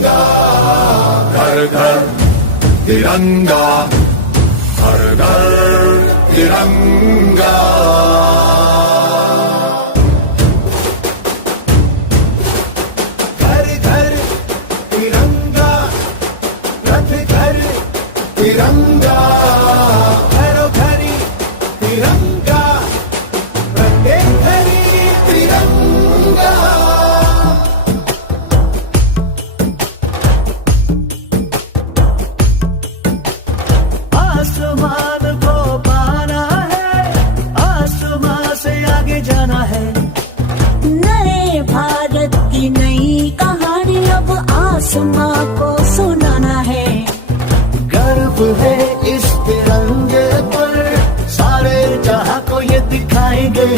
घर घर तिरंगा, हर घर तिरंगा। घर घर तिरंगा, रथ घर तिरंगा, घरो घरी तिरंगा, प्रत्येक घरी तिरंगा। आसमान को पाना है, आसमान से आगे जाना है। नए भारत की नई कहानी अब आसमां को सुनाना है। गर्व है इस तिरंगे पर, सारे जहां को ये दिखाएंगे।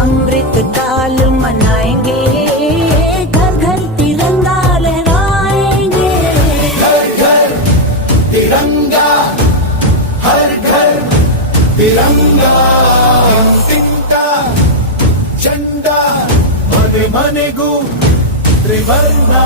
अमृत काल मनाएंगे, घर घर तिरंगा लहराएंगे। घर घर तिरंगा, हर घर तिरंगा। तिंका झंडा मने मने गु त्रिवर्णा।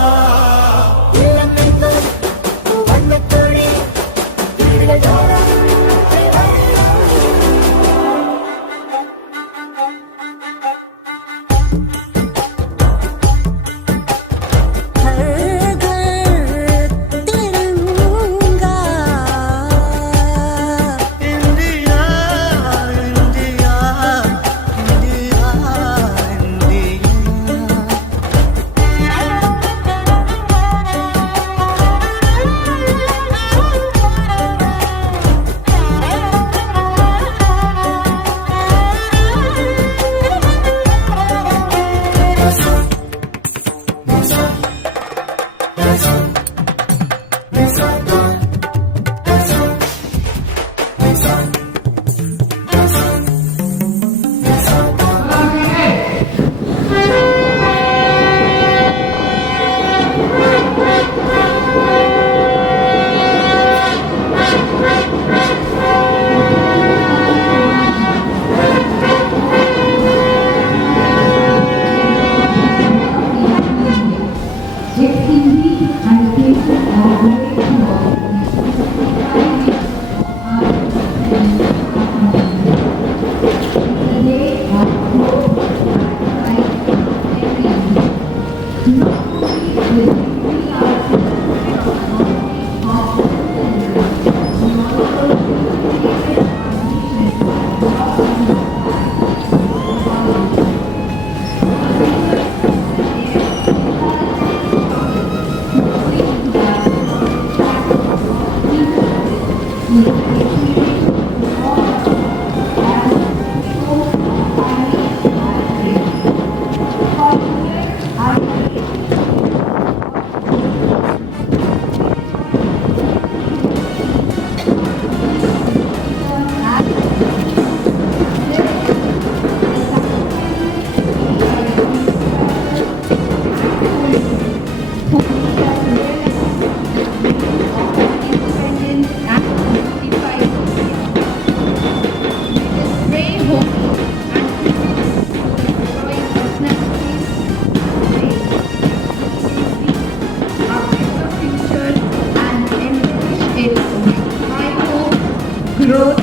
Growth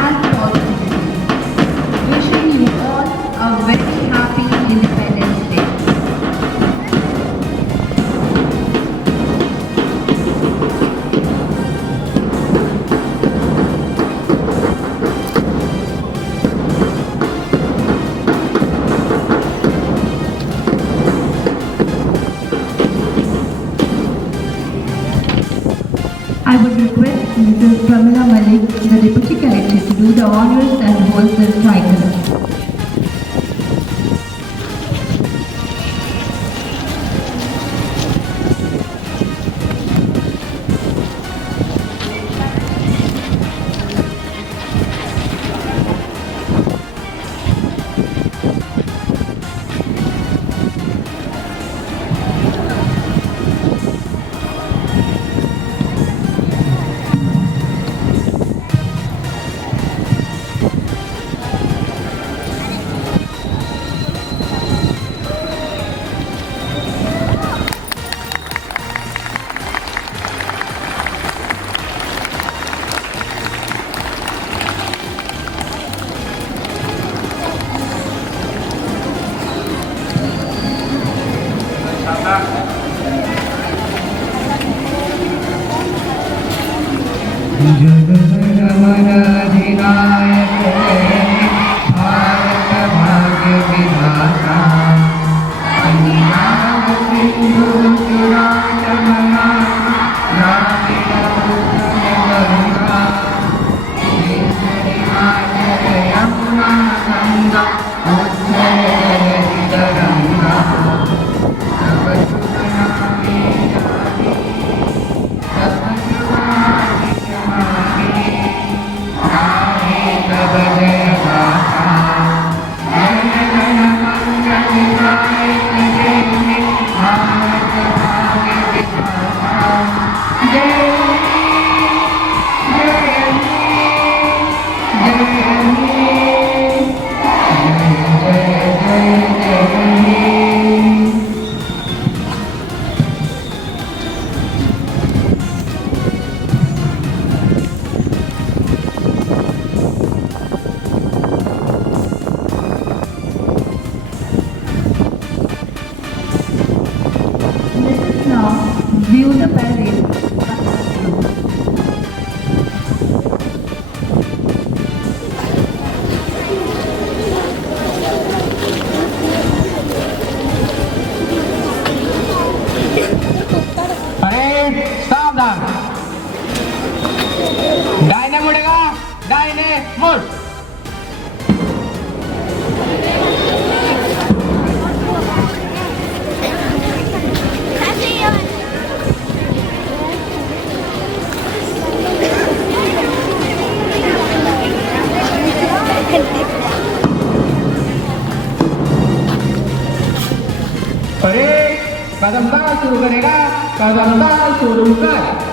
and positivity. Wishing you all a very happy Independence Day. I would request Mrs. Pramila Malik, the Deputy Collector, to do the honors and hold the tricolor. Parade कदमदार शुरू करेगा, कदमदार शुरू कर।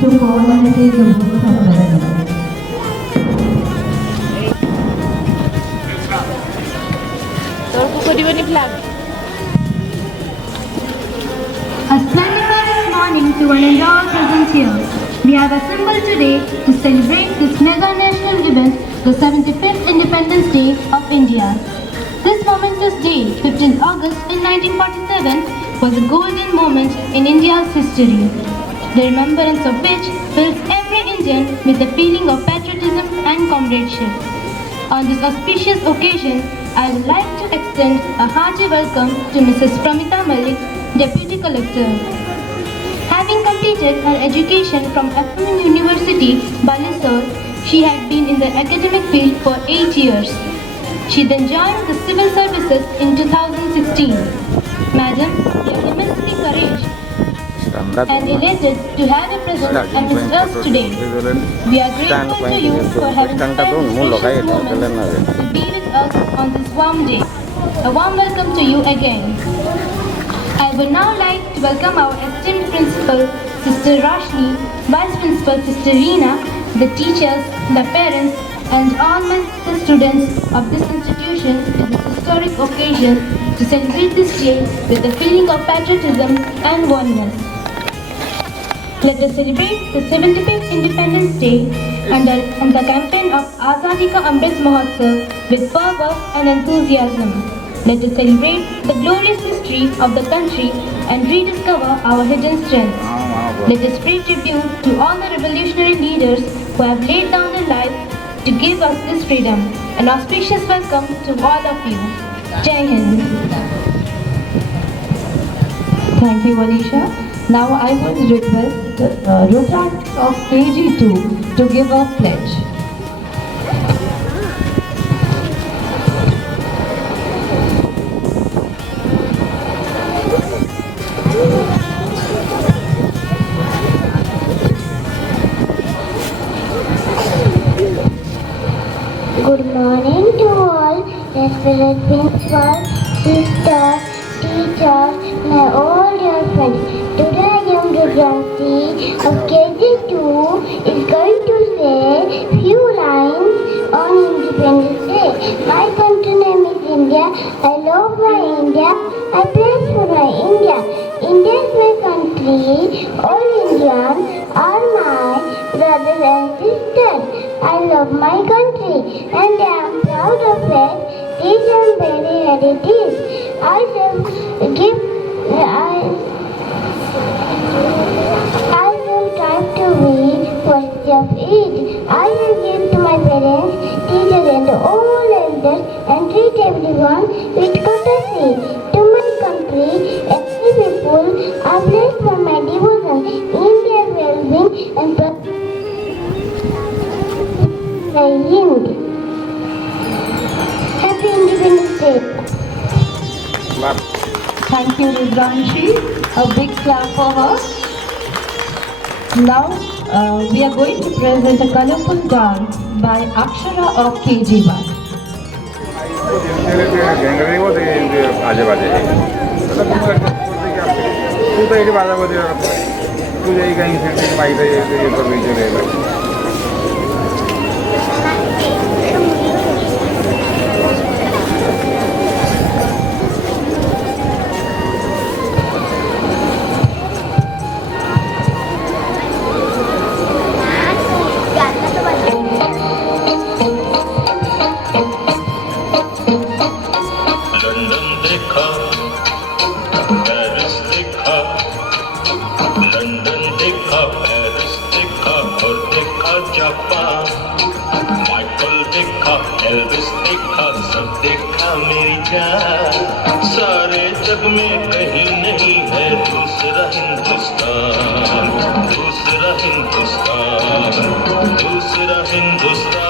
to call and take the vote from President. A splendid morning to one and all present here. We have assembled today to celebrate this mega national event, the 75th Independence Day of India. This momentous day, 15th August in 1947, was a golden moment in India's history, the remembrance of which fills every Indian with a feeling of patriotism and comradeship. On this auspicious occasion, I would like to extend a hearty welcome to Mrs. Pramita Malik, Deputy Collector. Having completed her education from FMN University, Balasore, she had been in the academic field for 8 years. She then joined the civil services in 2016. Madam, we are immensely courageous and elated to have you present amidst us today. We are grateful to you for having spent this precious moment to be with us on this warm day. A warm welcome to you again. I would now like to welcome our esteemed principal, Sister Roshni, Vice Principal, Sister Reena, the teachers, the parents, and all the students of this institution to this historic occasion to celebrate this day with a feeling of patriotism and oneness. Let us celebrate the 75th Independence Day under the campaign of Azadi Ka Amrit Mahotsav with fervor and enthusiasm. Let us celebrate the glorious history of the country and rediscover our hidden strengths. Let us pay tribute to all the revolutionary leaders who have laid down their lives to give us this freedom. An auspicious welcome to all of you. Jai Hind. Thank you, Anisha. Now I would request Rudran of KG2 to give a pledge. Good morning to all, respected principal, sisters, teachers, my all dear friends. Today I am Rudranti of KG2 is going to say few lines on Independence Day. My country name is India. I love my India. I pray for my India. India is my country. All Indians are my brothers and sisters. I love my country and I am proud of it. This and very heritage. I will try to be worthy of it. I will give to my parents, teachers and all elders and treat everyone with courtesy. To my country, every people, I pray for my devotion in their well-being and prosperity. Jai Hind. Happy Independence Day. Thank you, Rudranshi. A big clap for her. Now we are going to present a colorful dance by Akshara of KG1. Elvis देखा, सब देखा मेरी जान। सारे जग में कहीं नहीं है दूसरा हिंदुस्तान, दूसरा हिंदुस्तान, दूसरा हिंदुस्तान।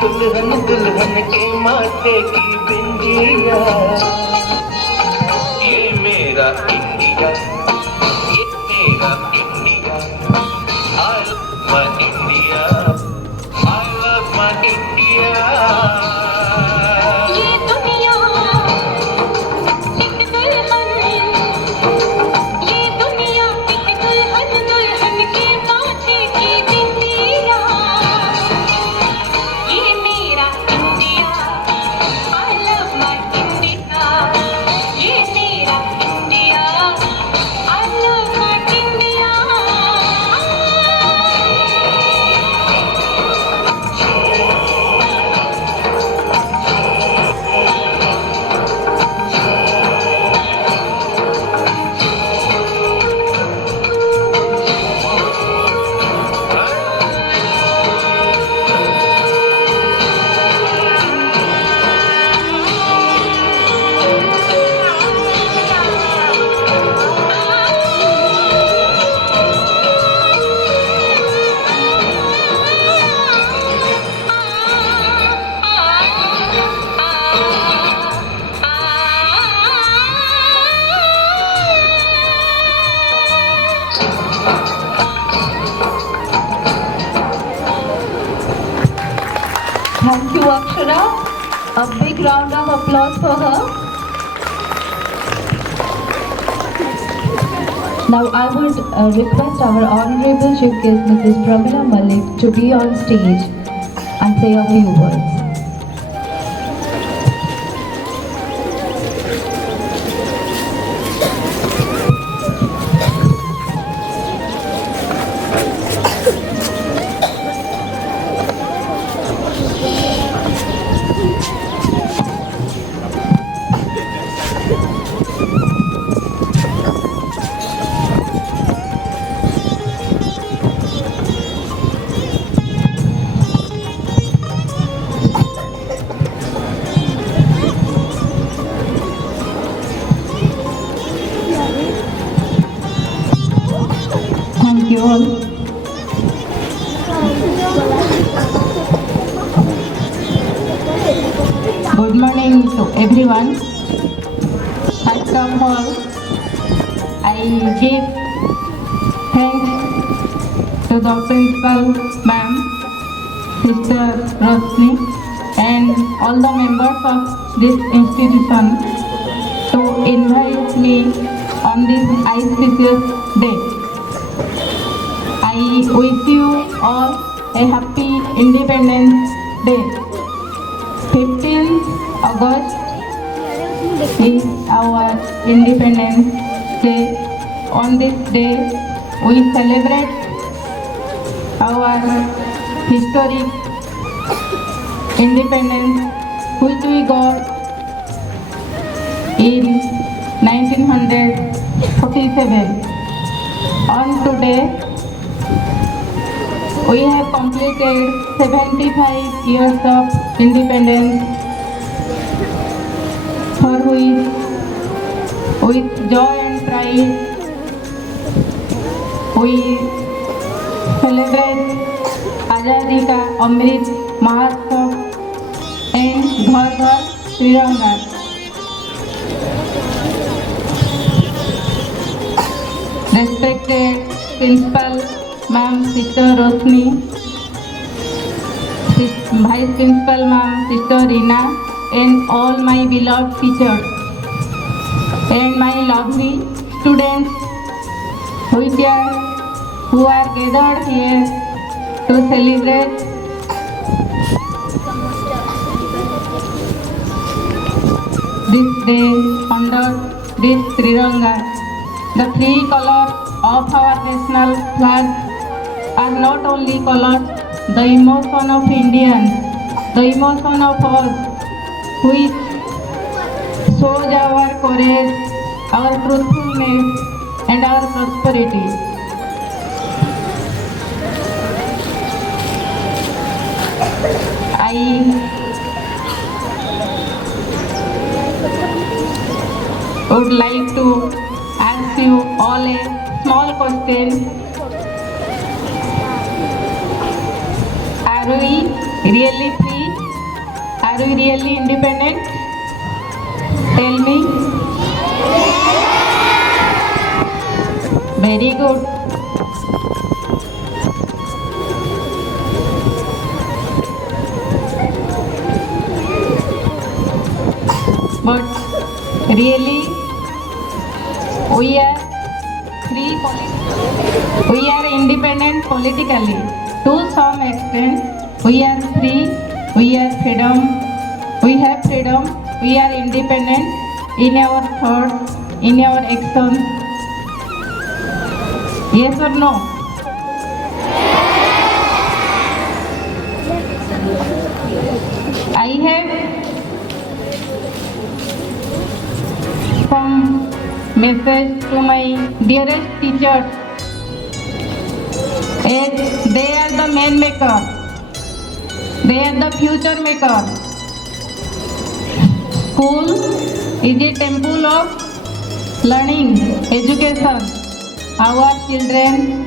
दुल्हन दुल्हन के माथे की बिंदिया, ये मेरा इंडिया, ये मेरा India. I love my India, I love my India। ये दुनिया एक दुल्हन, ये दुनिया एक दुल्हन, दुल्हन के माथे की बिंदिया, ये मेरा India, I love my India, ये मेरा India. Shikshara. A big round of applause for her. Now I would request our Honorable Chief Guest Mrs. Pramila Malik to be on stage and say a few words. Thank you all. Good morning to everyone. First of all, I give thanks to the principal ma'am, Sister Rosni, and all the members of this institution to invite me on this auspicious day. I wish you all a happy Independence Day. 15th August is our Independence Day. On this day, we celebrate our historic independence which we got in 1947. On today, we have completed 75 years of independence, for which, with joy and pride, we celebrate Azadi Ka Amrit Mahotsav and Ghar Ghar Tiranga. Respected Principal Ma'am Sister Rosni, Vice Principal Ma'am Sister Reena, and all my beloved teachers and my lovely students who are gathered here to celebrate this day under this Triranga. The three colors of our national flag are not only colors, the emotion of Indians, the emotion of us, which shows our courage, our truthfulness, and our prosperity. I would like to ask you all a small question. Are we really free? Are we really independent? Tell me. Very good. But really, we are free. We are independent politically. To some extent, we are free. We are freedom. We have freedom. We are independent in our thoughts, in our actions. Yes or no? I have some message to my dearest teachers. As they are the man maker. They are the future maker. School is a temple of learning, education. Our children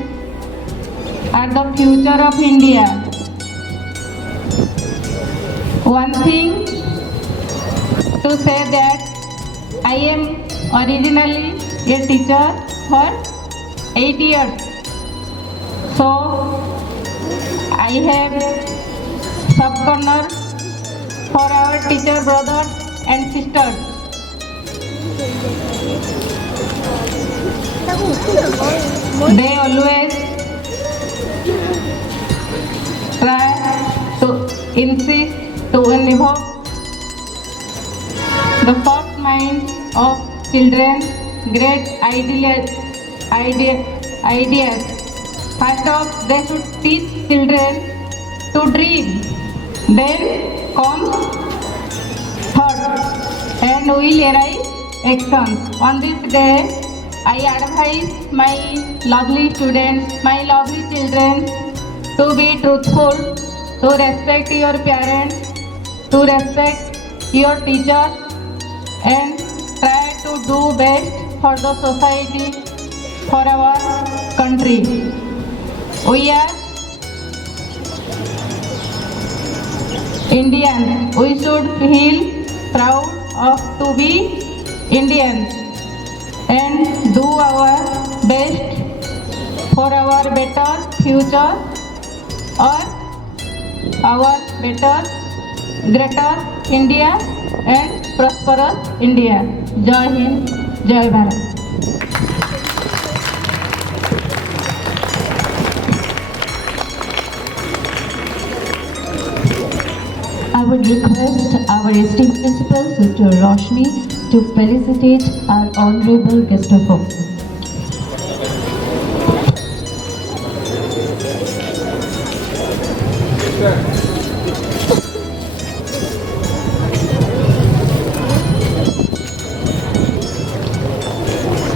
are the future of India. One thing to say that I am originally a teacher for 8 years. So I have sub-corner for our teacher brothers and sisters. They always try to insist to invoke the soft minds of children, great ideas. First off, they should teach children to dream. Then comes thought and will arise actions. On this day, I advise my lovely students, my lovely children, to be truthful, to respect your parents, to respect your teachers, and try to do best for the society, for our country. We are Indians. We should feel proud of to be Indians and do our best for our better future or our better, greater India and prosperous India. Jai Hind, Jai Bharat. I would request our esteemed principal, Sister Roshni, to felicitate our honorable guest of honor.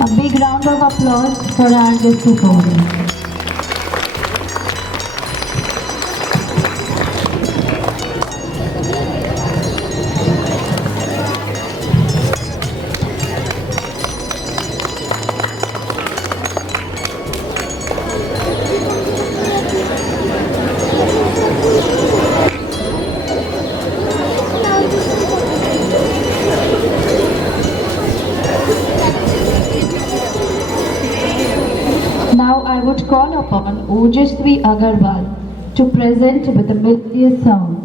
A big round of applause for our guest of honor. Now I would call upon Ojasvi Agarwal to present with a melodious song.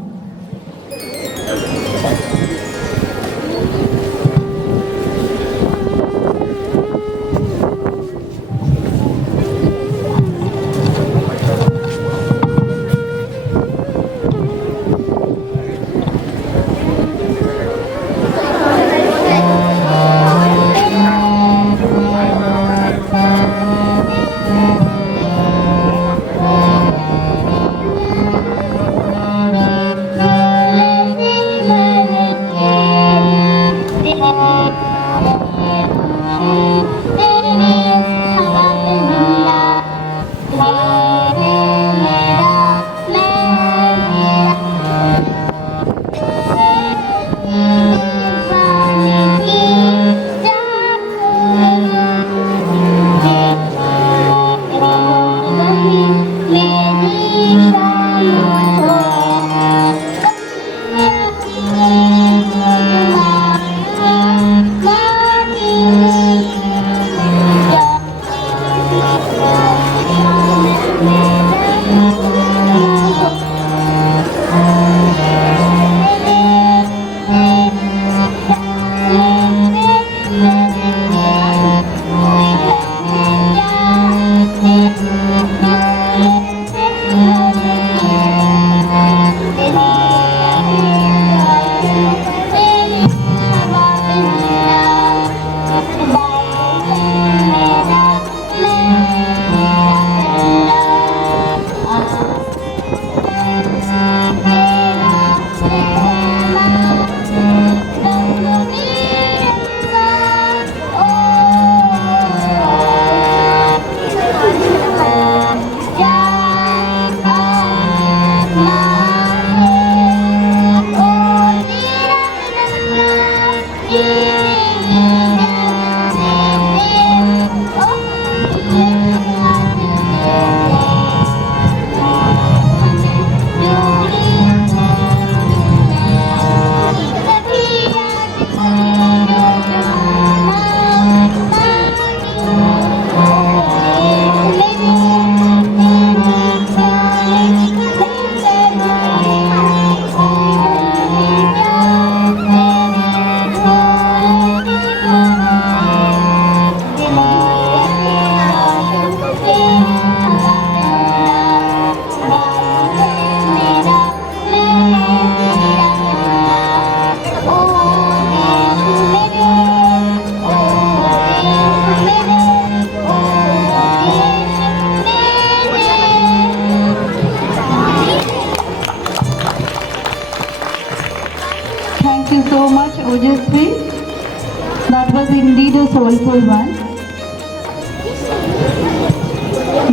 That was indeed a soulful one.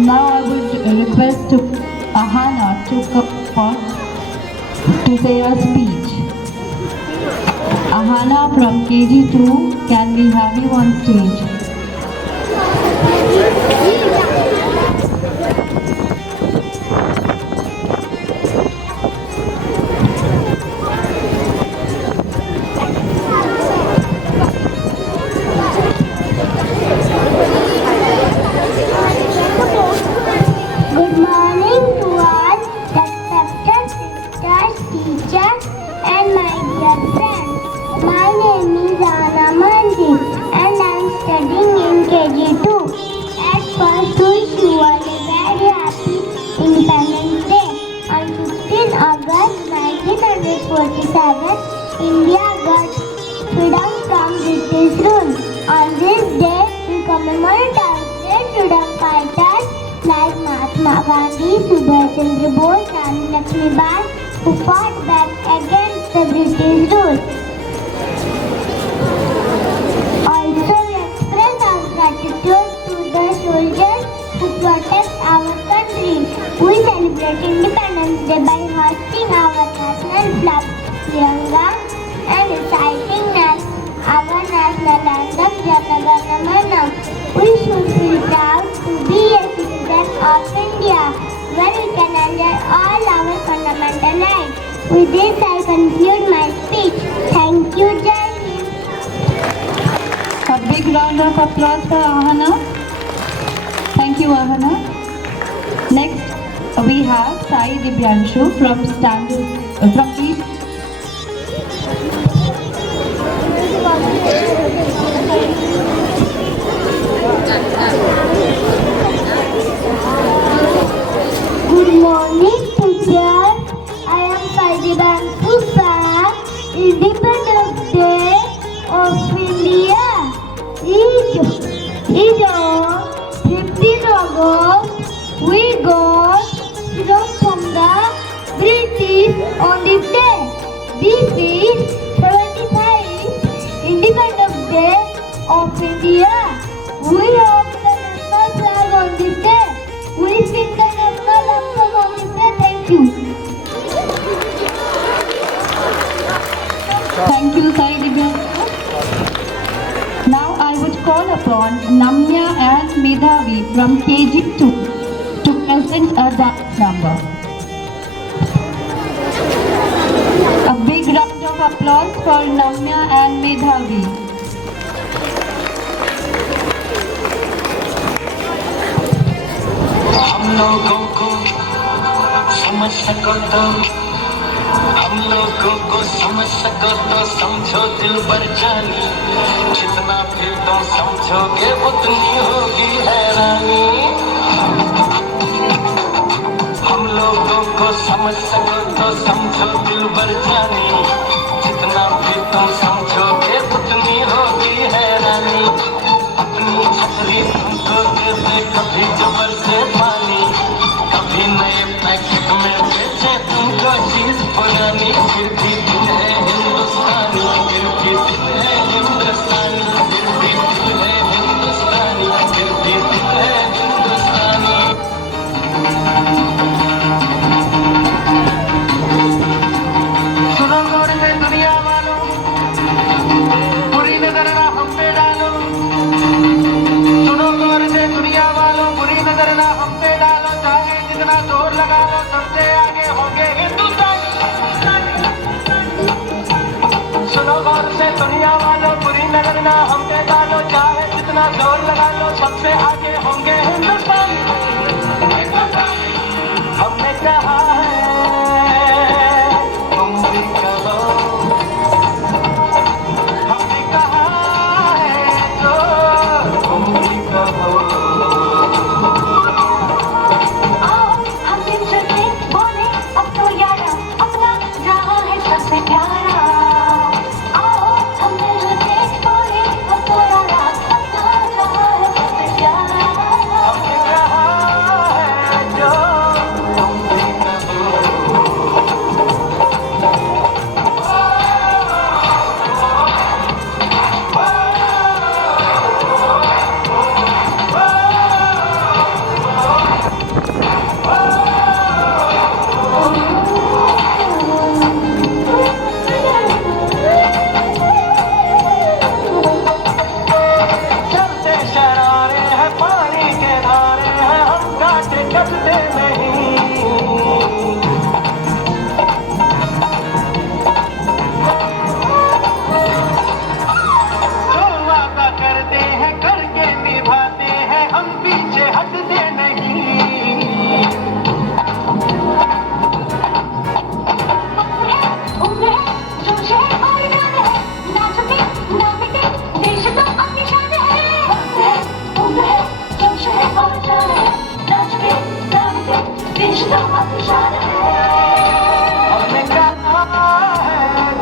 Now I would request Ahana to come on to say a speech. Ahana from KG2, can we have you on stage? Good morning to all respected sisters, teachers, and my dear friends. My name is Anna Mandi, and I am studying in KG2. At first, wish you all a very happy Independence Day. On 15 August 1947, India got freedom from British rule. On this day, we commemorate our great freedom fighters like Mahatma Gandhi, Subhash Chandra Bose, and Lakshmi Bai, who fought back against the British rule. Also, we express our gratitude to the soldiers who protect our country. We celebrate Independence Day by hoisting our national flag, Tiranga, and reciting our national anthem, Jana Gana Mana. We should feel proud to be a citizen of India, where we can enjoy all our fundamental rights. With this, I conclude my speech. Thank you, Jai Hind. A big round of applause for Ahana. Thank you, Ahana. Next, we have Sai Dibyanshu from Please. Good morning, teachers. I am Saidi Bansu from Independence Day of India. Is on 15 August. We got freedom from the British on this day. This is 75th Independence Day of India. We have the national flag on this day. We sing the national anthem on this day. Thank you. Thank you, Sai Dibyanshu. Now I would call upon Namya and Medhavi from KG2 to present a dance number. A big round of applause for Namya and Medhavi. हम लोगों को समझ सको तो हम लोगों को समझ सको तो समझो दिल भर जानी जितना भी तुम समझोगे उतनी होगी हैरानी हम लोगों को समझ सको तो समझो दिल भर जानी जितना भी तुम समझोगे उतनी होगी हैरानी अपनी छतरी तुमको दे दे कभी जबर से पानी कभी नए पैकेट में बेचे तुमको चीज पुरानी फिर भी दिल है हिंदुस्तानी फिर भी दिल है हिंदुस्तानी फिर भी दिल है हिंदुस्तानी फिर भी दिल है हिंदुस्तानी सुनो गौर से दुनिया वालों बुरी नजर ना हम पे डालो सुनो गौर से दुनिया वालों बुरी नजर ना हम पे डालो चाहे जितना जोर लगा लो सबसे आगे होंगे हिंदुस्तानी सुनो गौर से दुनिया वालों बुरी नजर ना हम पे डालो चाहे जितना जोर लगा लो सबसे आगे होंगे हिंदुस्तानी हमने कहा है तुम भी कहो हमने कहा है जो तुम भी कहो आओ हम दिल से बोले अब तो यारा अपना रहा है सबसे प्यारा आओ हम दिल से बोले अब तो यारा अपना रहा है सबसे प्यारा हमने कहा वादे हैं करके निभाते हैं, हम पीछे हटते नहीं। उम्र है, जोश है और जान है, ना झुके ना मिटे, देश तो अपनी शान है। उम्र है, जोश है और जान है, ना झुके ना मिटे, देश तो अपनी शान है। हमने कहा है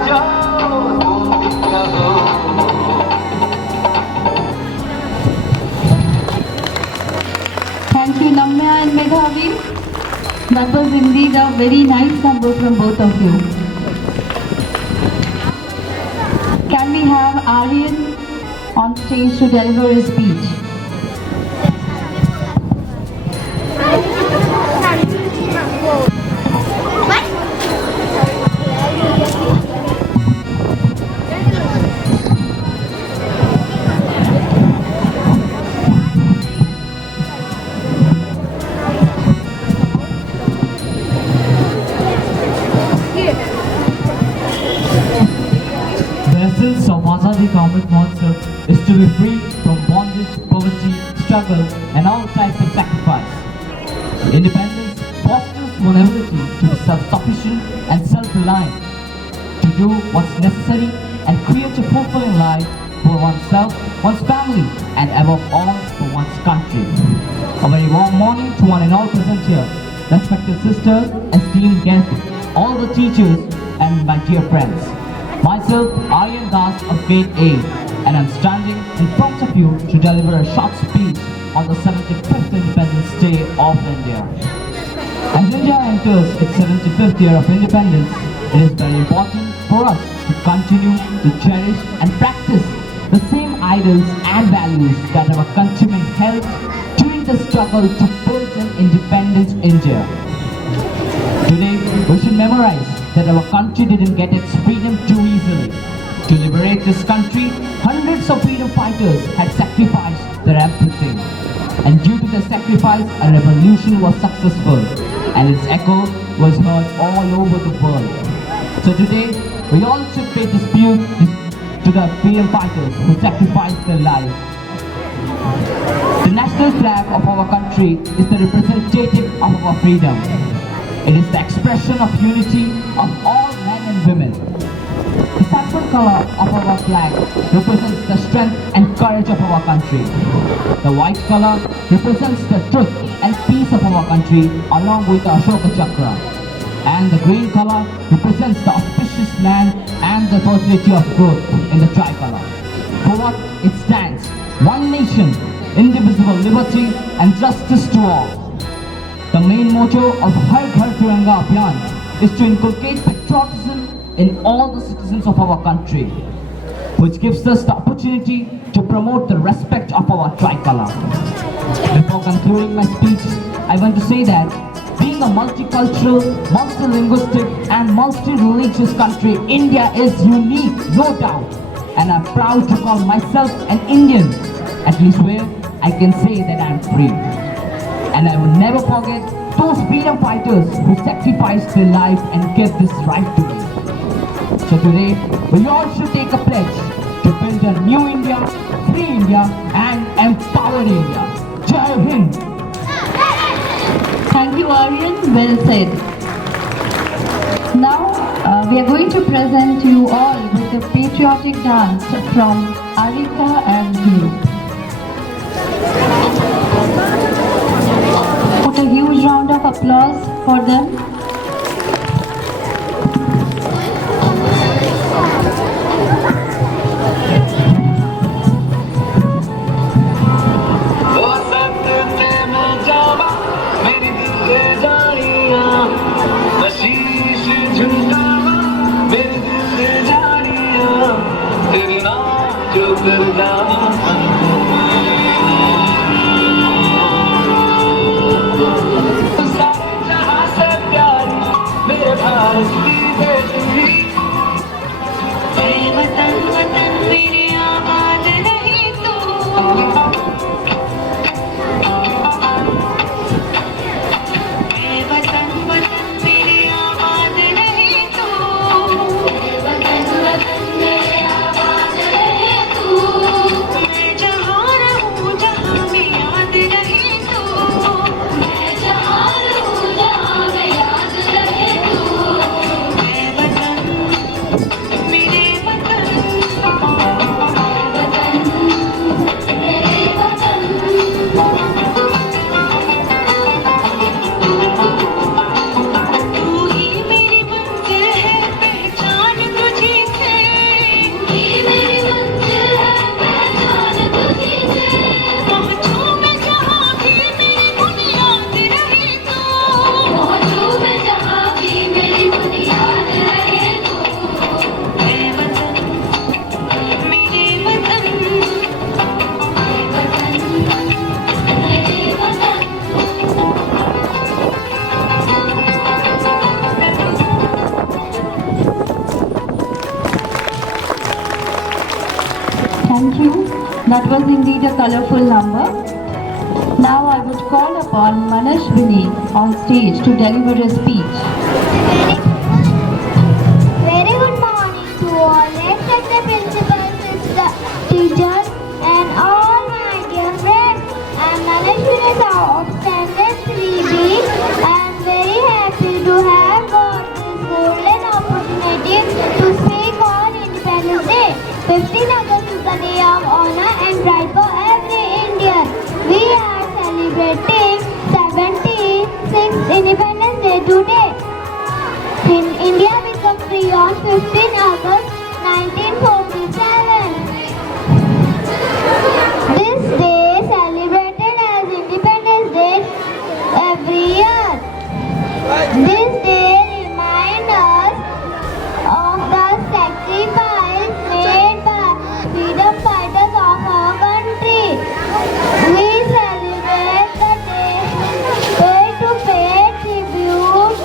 जो तुम कहो। Thank you, Namya and Medhavi. That was indeed a very nice number from both of you. Can we have Aryan on stage to deliver his speech? The essence of Azadi Ka Amrit Mahotsav is to be free from bondage, poverty, struggle and all types of sacrifice. Independence fosters one ability to be self-sufficient and self-reliant, to do what's necessary and create a fulfilling life for oneself, one's family and above all for one's country. A very warm morning to one and all present here, respected sisters, esteemed guests, all the teachers and my dear friends. Myself, Aryan Das of Grade A, and I'm standing in front of you to deliver a short speech on the 75th Independence Day of India. As India enters its 75th year of independence, it is very important for us to continue to cherish and practice the same ideals and values that our countrymen held during the struggle to build an independent India. Today, we should memorize that our country didn't get its freedom too easily. To liberate this country, hundreds of freedom fighters had sacrificed their everything. And due to their sacrifice, a revolution was successful, and its echo was heard all over the world. So today, we all should pay tribute to the freedom fighters who sacrificed their lives. The national flag of our country is the representative of our freedom. It is the expression of unity of all men and women. The saffron color of our flag represents the strength and courage of our country. The white color represents the truth and peace of our country along with the Ashoka Chakra. And the green color represents the auspicious land and the fertility of growth in the tricolor. For what it stands, one nation, indivisible liberty and justice to all. The main motto of Har Ghar Tiranga Abhiyan is to inculcate patriotism in all the citizens of our country, which gives us the opportunity to promote the respect of our tricolor. Before concluding my speech, I want to say that being a multicultural, multilinguistic and multi-religious country, India is unique, no doubt. And I'm proud to call myself an Indian, at least where I can say that I'm free. And I will never forget those freedom fighters who sacrificed their lives and gave this right to me. So today, we all should take a pledge to build a new India, free India and empowered India. Jai Hind! Thank you, Aryan. Well said. Now, we are going to present you all with a patriotic dance from Arika and group. Put a huge round of applause for them. जहाँ lead a colorful number. Now I would call upon Manashwini on stage to deliver a speech. Very good morning to all. Respect the principal, sister, teachers, and all my dear friends. I am Manashwini of Standard 3B. I am very happy to have got this golden opportunity to speak on Independence Day. 15 August is the day of honor and pride for every Indian. We are celebrating 76th Independence Day today. India became free on 15 August 1947. This day celebrated as Independence Day every year. This day reminds us of the sacrifice made by freedom fighters of our country. We celebrate the day to pay tribute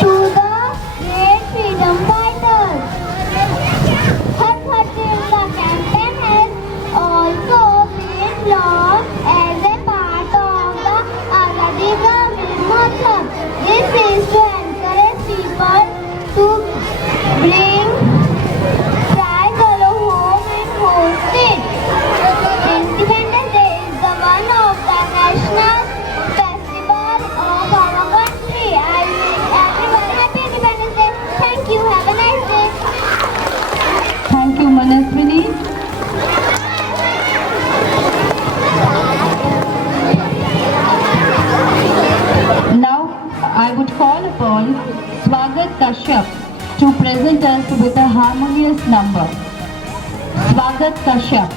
to the great freedom fighters. Har Ghar Tiranga campaign has also been launched as a part of the Azadi Ka Amrit Mahotsav. This is to encourage people to bring tricolor home and host it. Independence Day is the one of the national festival of our country. I wish everyone happy Independence Day. Thank you. Have a nice day. Thank you, Manashwini. Now I would call upon Swagat Kashyap to present us with a harmonious number. Swagat Kashyap.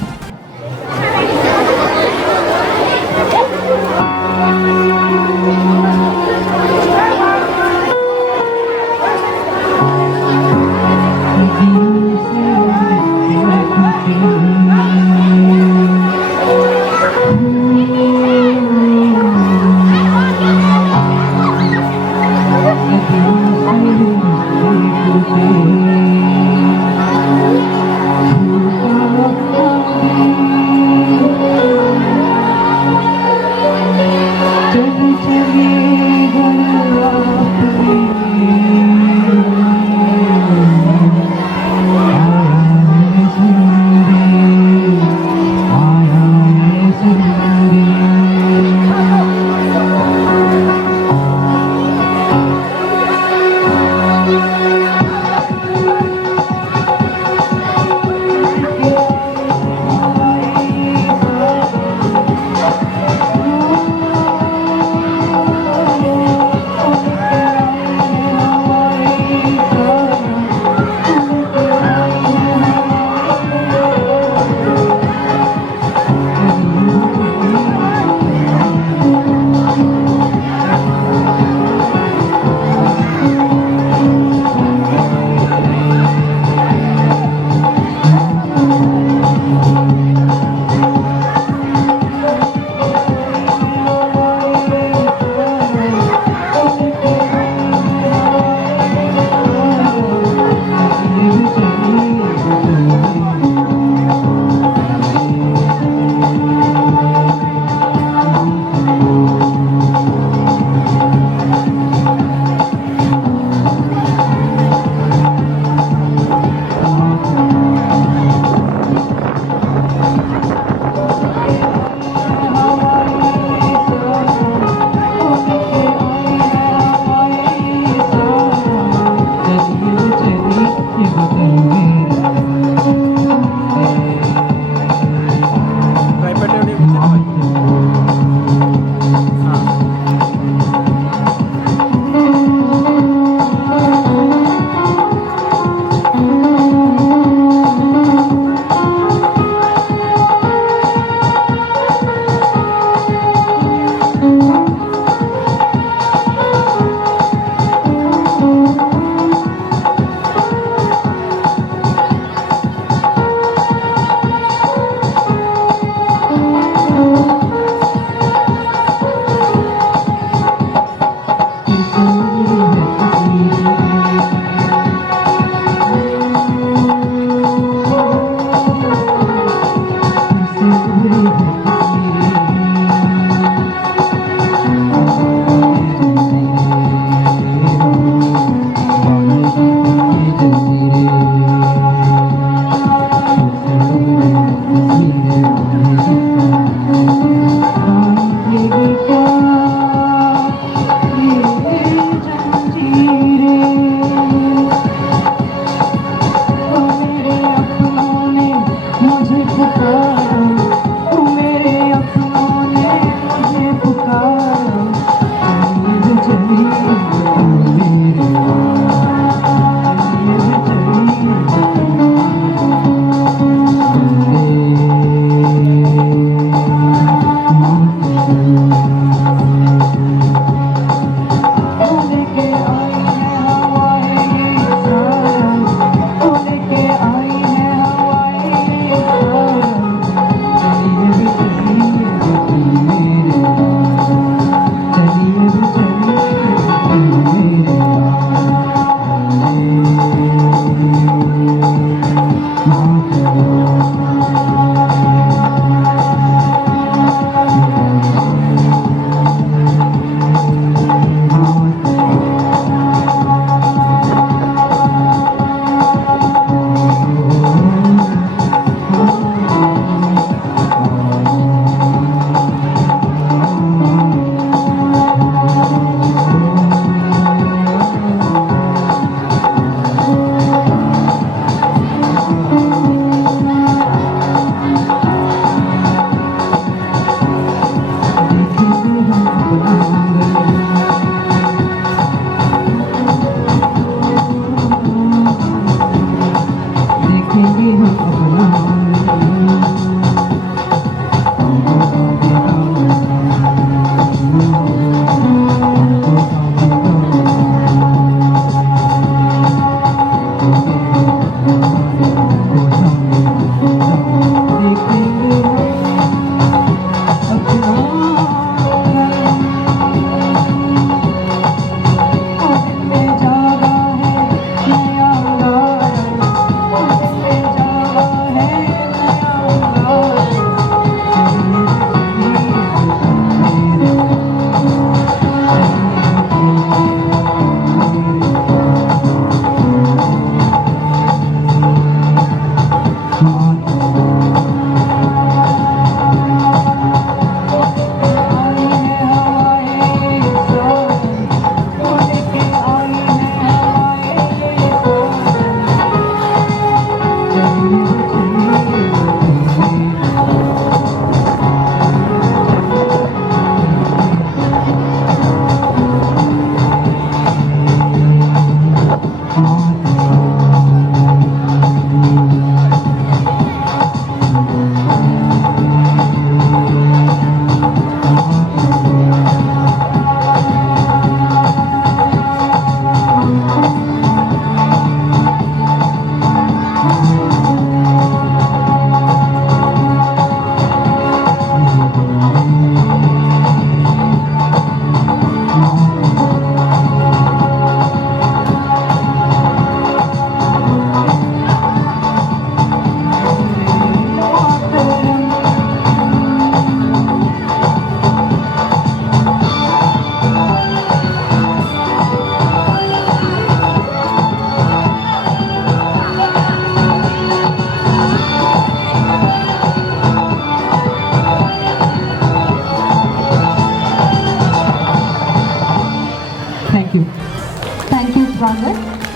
चलिए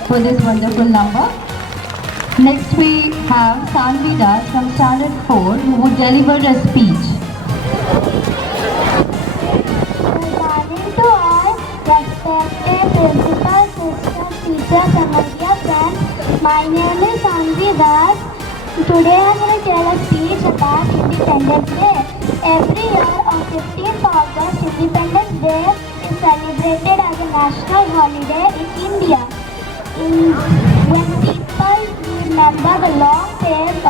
for this wonderful number. Next we have Sanvi Das from Standard 4 who would deliver a speech. Good morning to all respected principal, sisters, teachers, and my dear friends. My name is Sanvi Das. Today I am going to tell a speech about Independence Day. Every year on 15th August, Independence Day is celebrated as a national holiday in India. When people remember the long phase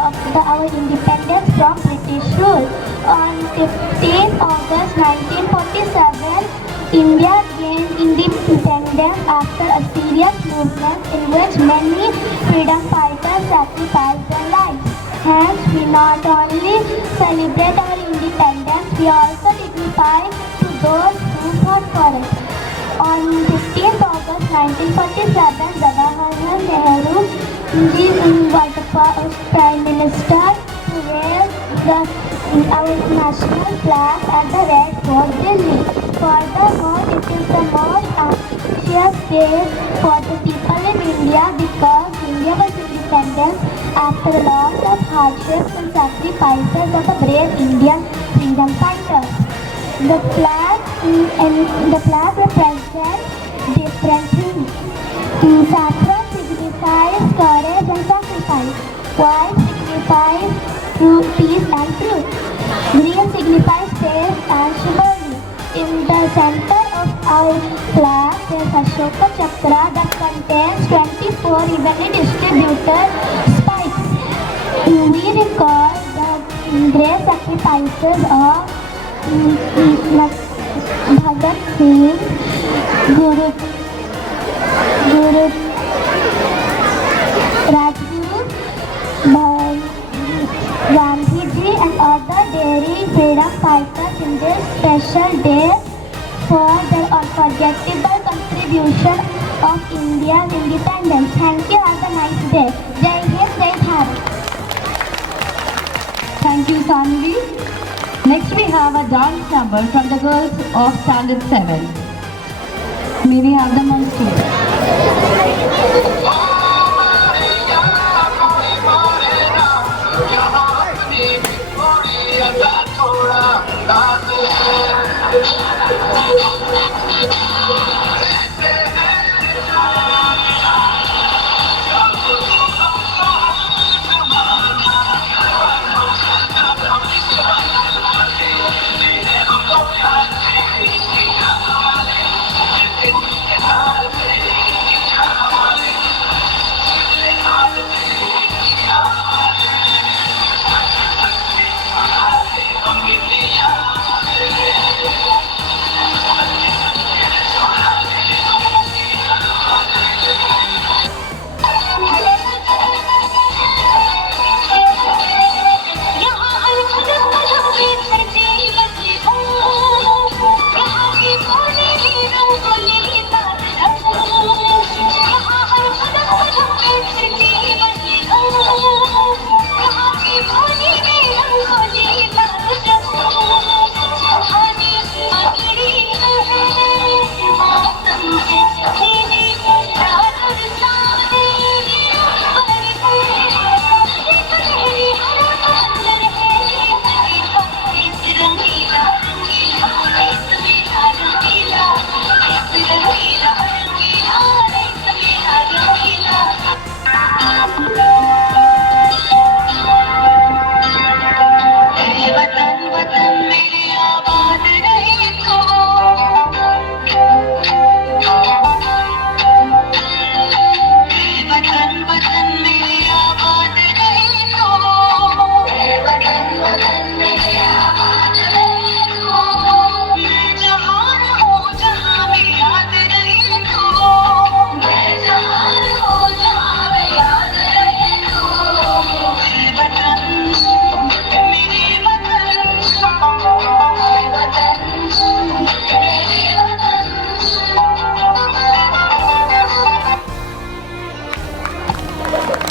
of our independence from British rule. On 15th August 1947, India gained independence after a serious movement in which many freedom fighters sacrificed their lives. Hence, we not only celebrate our independence, we also dignify to those who fought for it. On 15th August 1947, Jawaharlal Nehru was the first Prime Minister to raise our national flag at the Red Fort, Delhi. Furthermore, it is the most auspicious day for the people in India because India was independent after a lot of hardships and sacrifices of the brave Indian freedom fighters. The flag represents different things. Saffron signifies courage and sacrifice. White signifies peace and truth. Green signifies faith and chivalry. In the center of our flag there is Ashoka Chakra that contains 24 evenly distributed spikes. We recall the great sacrifices of Bhagat Singh, Guru Rajguru, Gandhiji and other daring freedom fighters in this special day for their unforgettable contribution of India's independence. Thank you. Have a nice day. Jai Hind, Jai Bharat. Thank you, Sanvi. Next we have a dance number from the girls of Standard 7. May we have them on stage?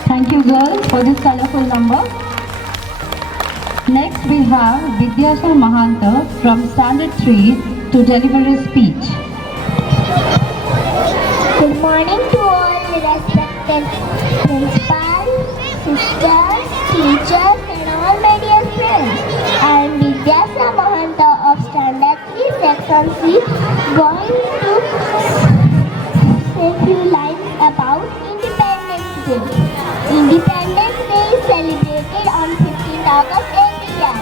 Thank you girls for this colorful number. Next we have Vidyashar Mahanta from Standard 3 to deliver a speech. Good morning to all respected principal, sisters, teachers and all my dear friends. I am Vidyasa Mahanta of Standard 3 Section C, going to say few lines about Independence Day. Independence Day is celebrated on 15th August every year.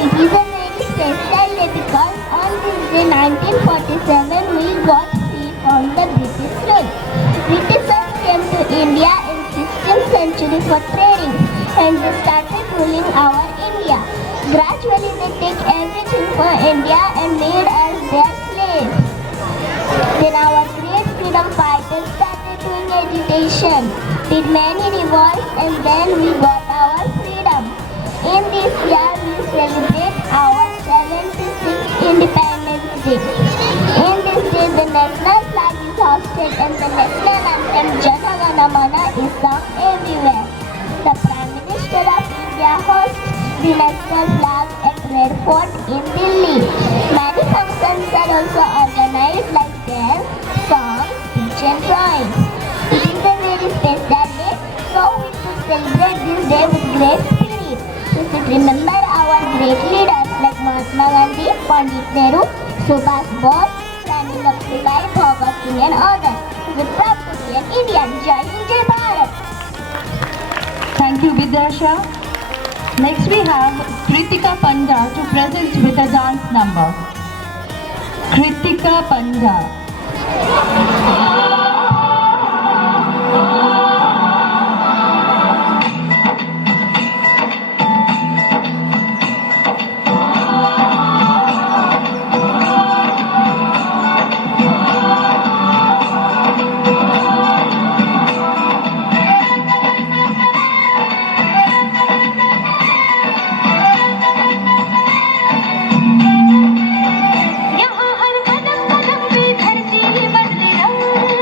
It is a very special day because on this day 1947 we got free from the British rule. Britishers came to India in 16th century for trading and they started ruling our India. Gradually they take everything for India and made us their slaves. Then our great freedom fighters started doing agitation, did many revolts and then we got our freedom. In this year we celebrate our 76th Independence Day. In this day the national flag is hoisted and the national anthem Jana Gana Mana is sung everywhere. The Prime Minister of India hosts the national flag at Red Fort in Delhi. Many functions are also organized like dance, song, speech and drawing. It is a very special day, so we should celebrate this day with great spirit. We should remember our great leaders like Mahatma Gandhi, Pandit Nehru, Subhash Bose, Rani Lakshmibai, Bhagat Singh and others. We are proud to be an Indian. Jai Hind, Jai Bharat. Thank you, Vidyasha. Next we have Kritika Panda to present with a dance number. Kritika Panda. यहाँ हर कदम कदम पे धरती बदले रंग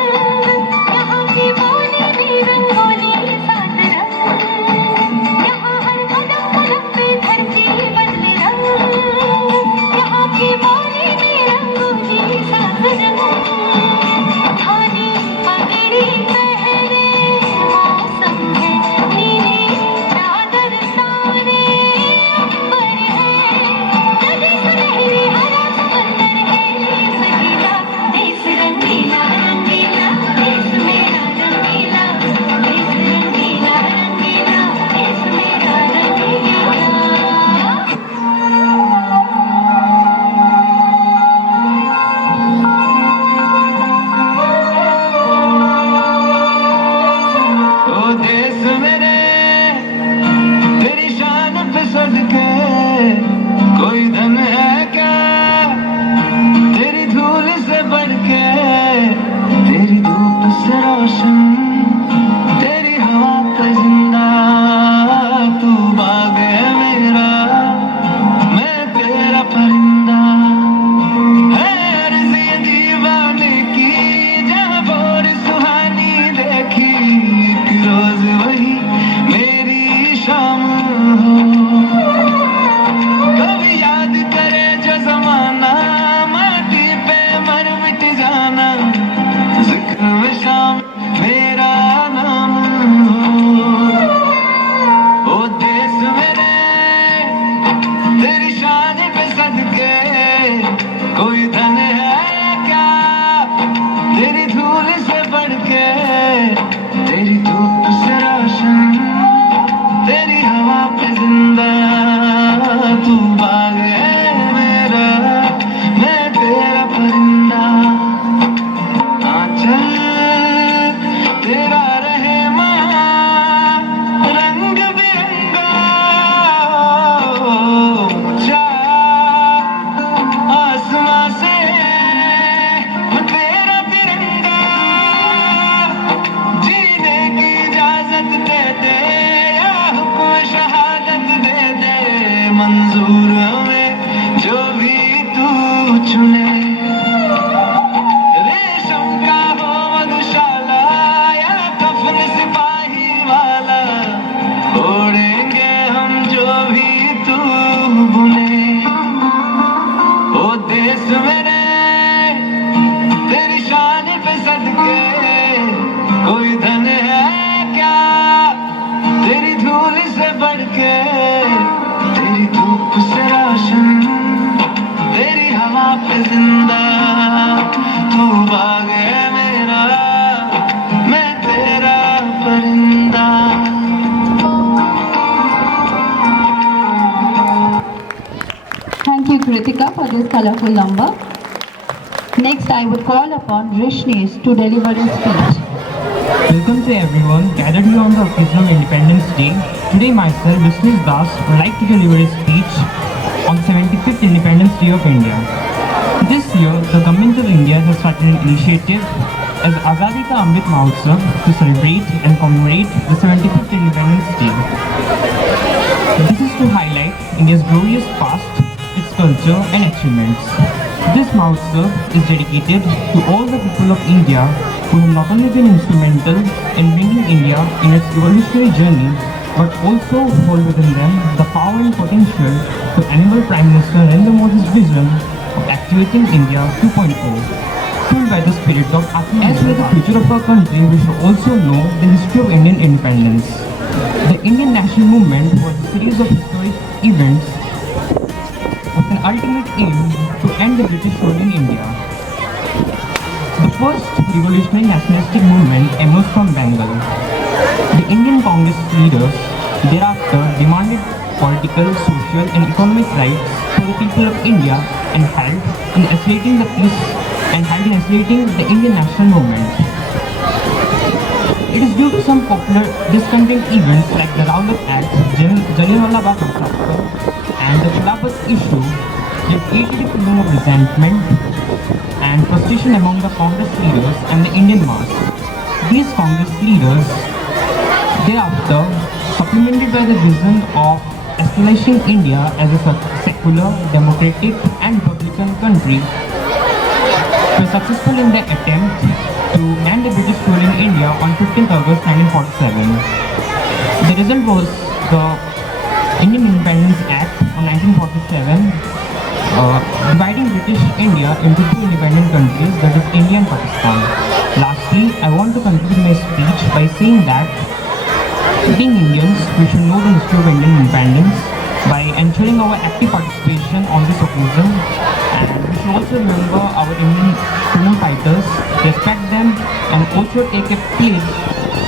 धूल से बढ़ के, तेरी धूप से रोशन, तेरी हवा पे जिंदा, तू बाग है मेरा, मैं तेरा परिंदा। Thank you, Kritika, for this colorful number. Next, I would call upon Rishnesh to deliver his speech. Welcome to everyone gathered here on the occasion of Independence Day. Today myself, Rishnesh Das, would like to deliver a speech on the 75th Independence Day of India. This year, the Government of India has started an initiative as Azadi Ka Amrit Mahotsav to celebrate and commemorate the 75th Independence Day. This is to highlight India's glorious past, its culture and achievements. This Mahotsav is dedicated to all the people of India who have not only been instrumental in bringing India in its evolutionary journey, but also hold within them the power and potential to enable Prime Minister Narendra Modi's vision of activating India 2.0, fueled by the spirit of Atmanirbhar. As we are the future of our country, we should also know the history of Indian independence. The Indian national movement was a series of historic events with an ultimate aim to end the British rule in India. The first revolutionary nationalistic movement emerged from Bengal. The Indian Congress leaders thereafter demanded political, social and economic rights for the people of India and helped in accelerating the Indian national movement. It is due to some popular discontent events like the Rowlatt Act, Jallianwala Bagh massacre and the Khilafat issue that created a feeling of resentment and frustration among the Congress leaders and the Indian mass. These Congress leaders thereafter, supplemented by the vision of establishing India as a secular, democratic and republican country, were successful in their attempt to end the British rule in India on 15th August 1947. The result was the Indian Independence Act of 1947, dividing British India into two independent countries, that is India and Pakistan. Lastly, I want to conclude my speech by saying that being Indians, we should know the history of Indian independence by ensuring our active participation on this occasion, and we should also remember our Indian freedom fighters, respect them and also take a pledge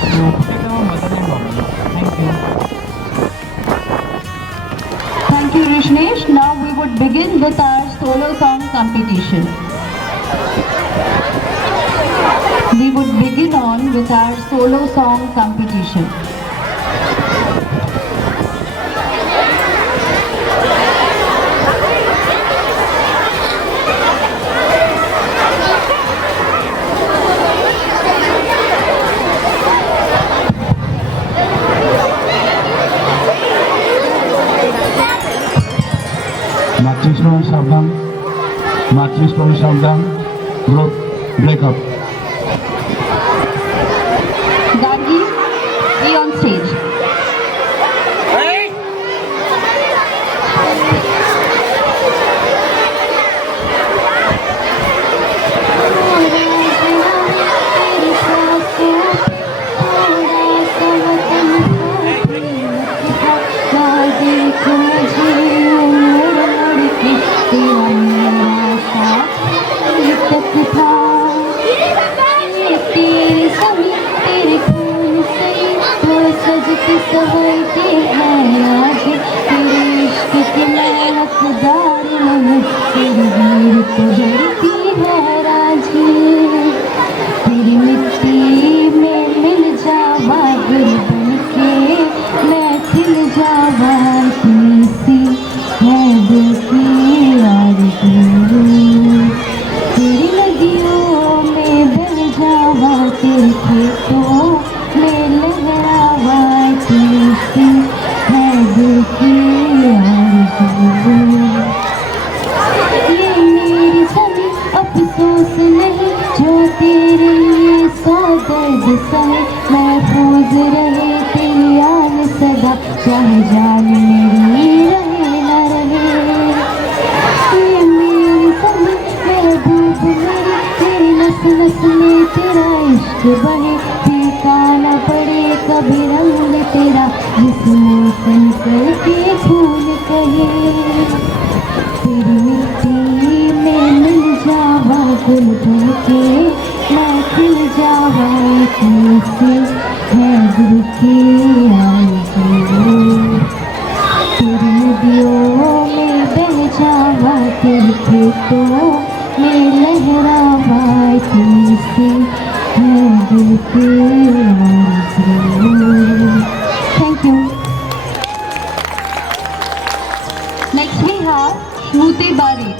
to protect our motherland always. Thank you. Thank you, Rishnesh. Now we would begin with our solo song competition. We would begin on with our solo song competition. মাতৃশ্রমে সাবধান, মাতৃশ্রমে সাবধান, group breakup. Gargi, be on stage. सवरते हैं आज तेरे इश्क की मैं हकदार नहीं, तेरी वीर तो बढ़ती है राजी, तेरी मिट्टी में मिल जावा दिल बन के, मैं खिल जावा इतनी सी है दिल की आरज़ू, तेरी नदियों में बह जावा, तेरे खेतों में लहरावा इतनी सी है दिल की आरज़ू। ये मेरी सभी अफसोस नहीं जो तेरे लिए सौ दर्द सहे, महफूज रहे तेरी आन सदा, चाहे जान मेरी रहे न रहे। ये मेरी सभी महबूब मेरी, तेरी नस नस में तेरा इश्क बहे, फीका न पड़े कभी रंग तेरा, जिस वतन करके फूल कहे, तेरी मिट्टी में मिल जावा गुल बन के, मैं खिल जावा कैसे है दिल की आरज़ू। तेरी नदियों में बह जावा, तेरे खेतों में लहरावा कैसे है दिल की आरज़ू। Thank you. Next we have Shruti Bari.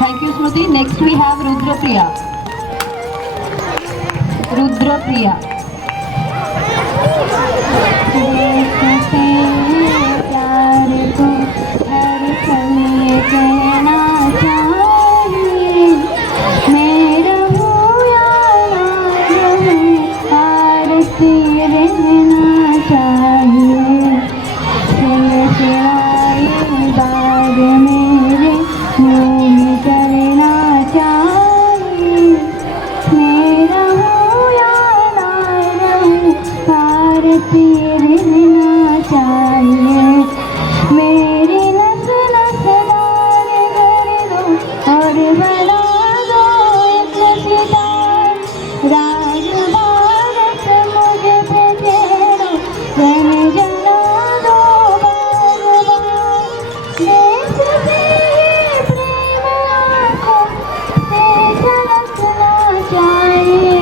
Thank you, Shruti. Next we have Rudrapriya. Rudrapriya. प्यार को हर पल ये कहना चाहिए, मैं रहूं या ना रहूं, आरती रहना चाहिए। से आए बाग मेरे मुँह करना चाहिए, मैं रहूं या ना रहूं, आरती रहना चाहिए। मेरी नस नस डाल कर दो और बना दो एक सितार, राज भारत मुझ पे तेरो जन जना दो बार बार। देश से प्रेम आँखों से झलकना चाहिए,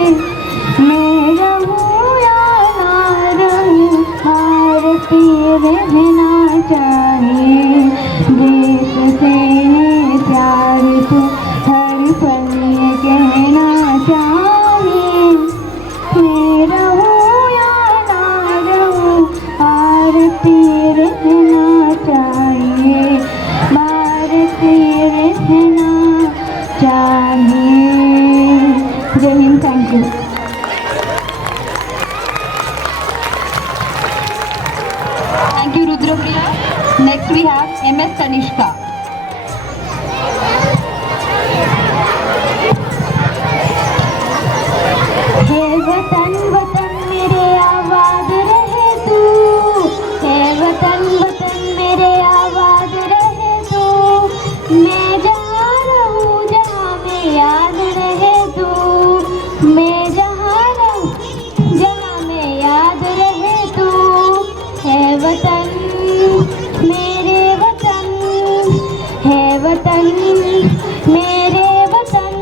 मैं रहूं या ना रहूं, आरती रहना चाहिए। देश से प्यार तो हर पल ये कहना चाहिए, मैं रहूं या ना रहूं, आरती रहना चाहिए, भारती रहना चाहिए। जय Hind. Thank you. Thank you, Rudrapriya. Next we have MS Kanishka. हे वतन वतन मेरे आबाद रहे तू, हे वतन वतन मेरे आबाद रहे तू, मैं जहाँ रहूँ जहाँ में याद रहे तू, मैं जहाँ रहूँ जहाँ में याद रहे तू। है वतन मेरे वतन, है वतन मेरे वतन,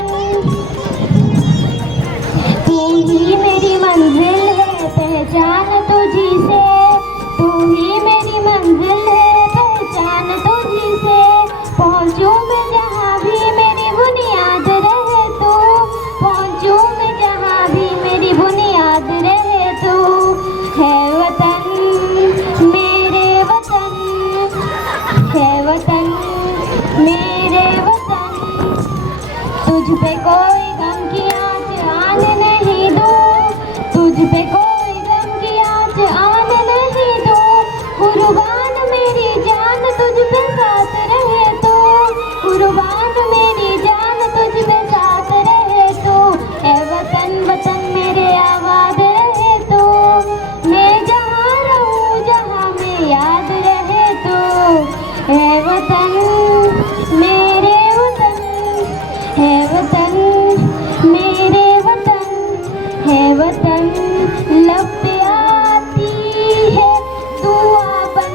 तू ही मेरी मंजिल है पहचान तुझी से, तू ही मेरी मंजिल है पहचान तुझी से। पहुँचूं मैं जहाँ भी मेरी बुनियाद रहे तू, पहुँचूं मैं जहाँ भी मेरी बुनियाद रहे तू। है वतन मेरे वतन, है वतन मेरे वतन, तुझ पे कोई गम की आँच आने नहीं दूँ, तुझ पे कोई गम की आँच आने नहीं दूँ। कुर्बान मेरी जान तुझ पे साथ रहे तो, कुर्बान मेरी जान तुझ पे साथ रहे तो। ए वतन वतन मेरे आबाद रहे तो, मैं जहाँ रहूँ जहाँ में याद रहे तो। ए वतन मेरे वतन, है वतन मेरे वतन, है वतन। लब पे आती है दुआ बन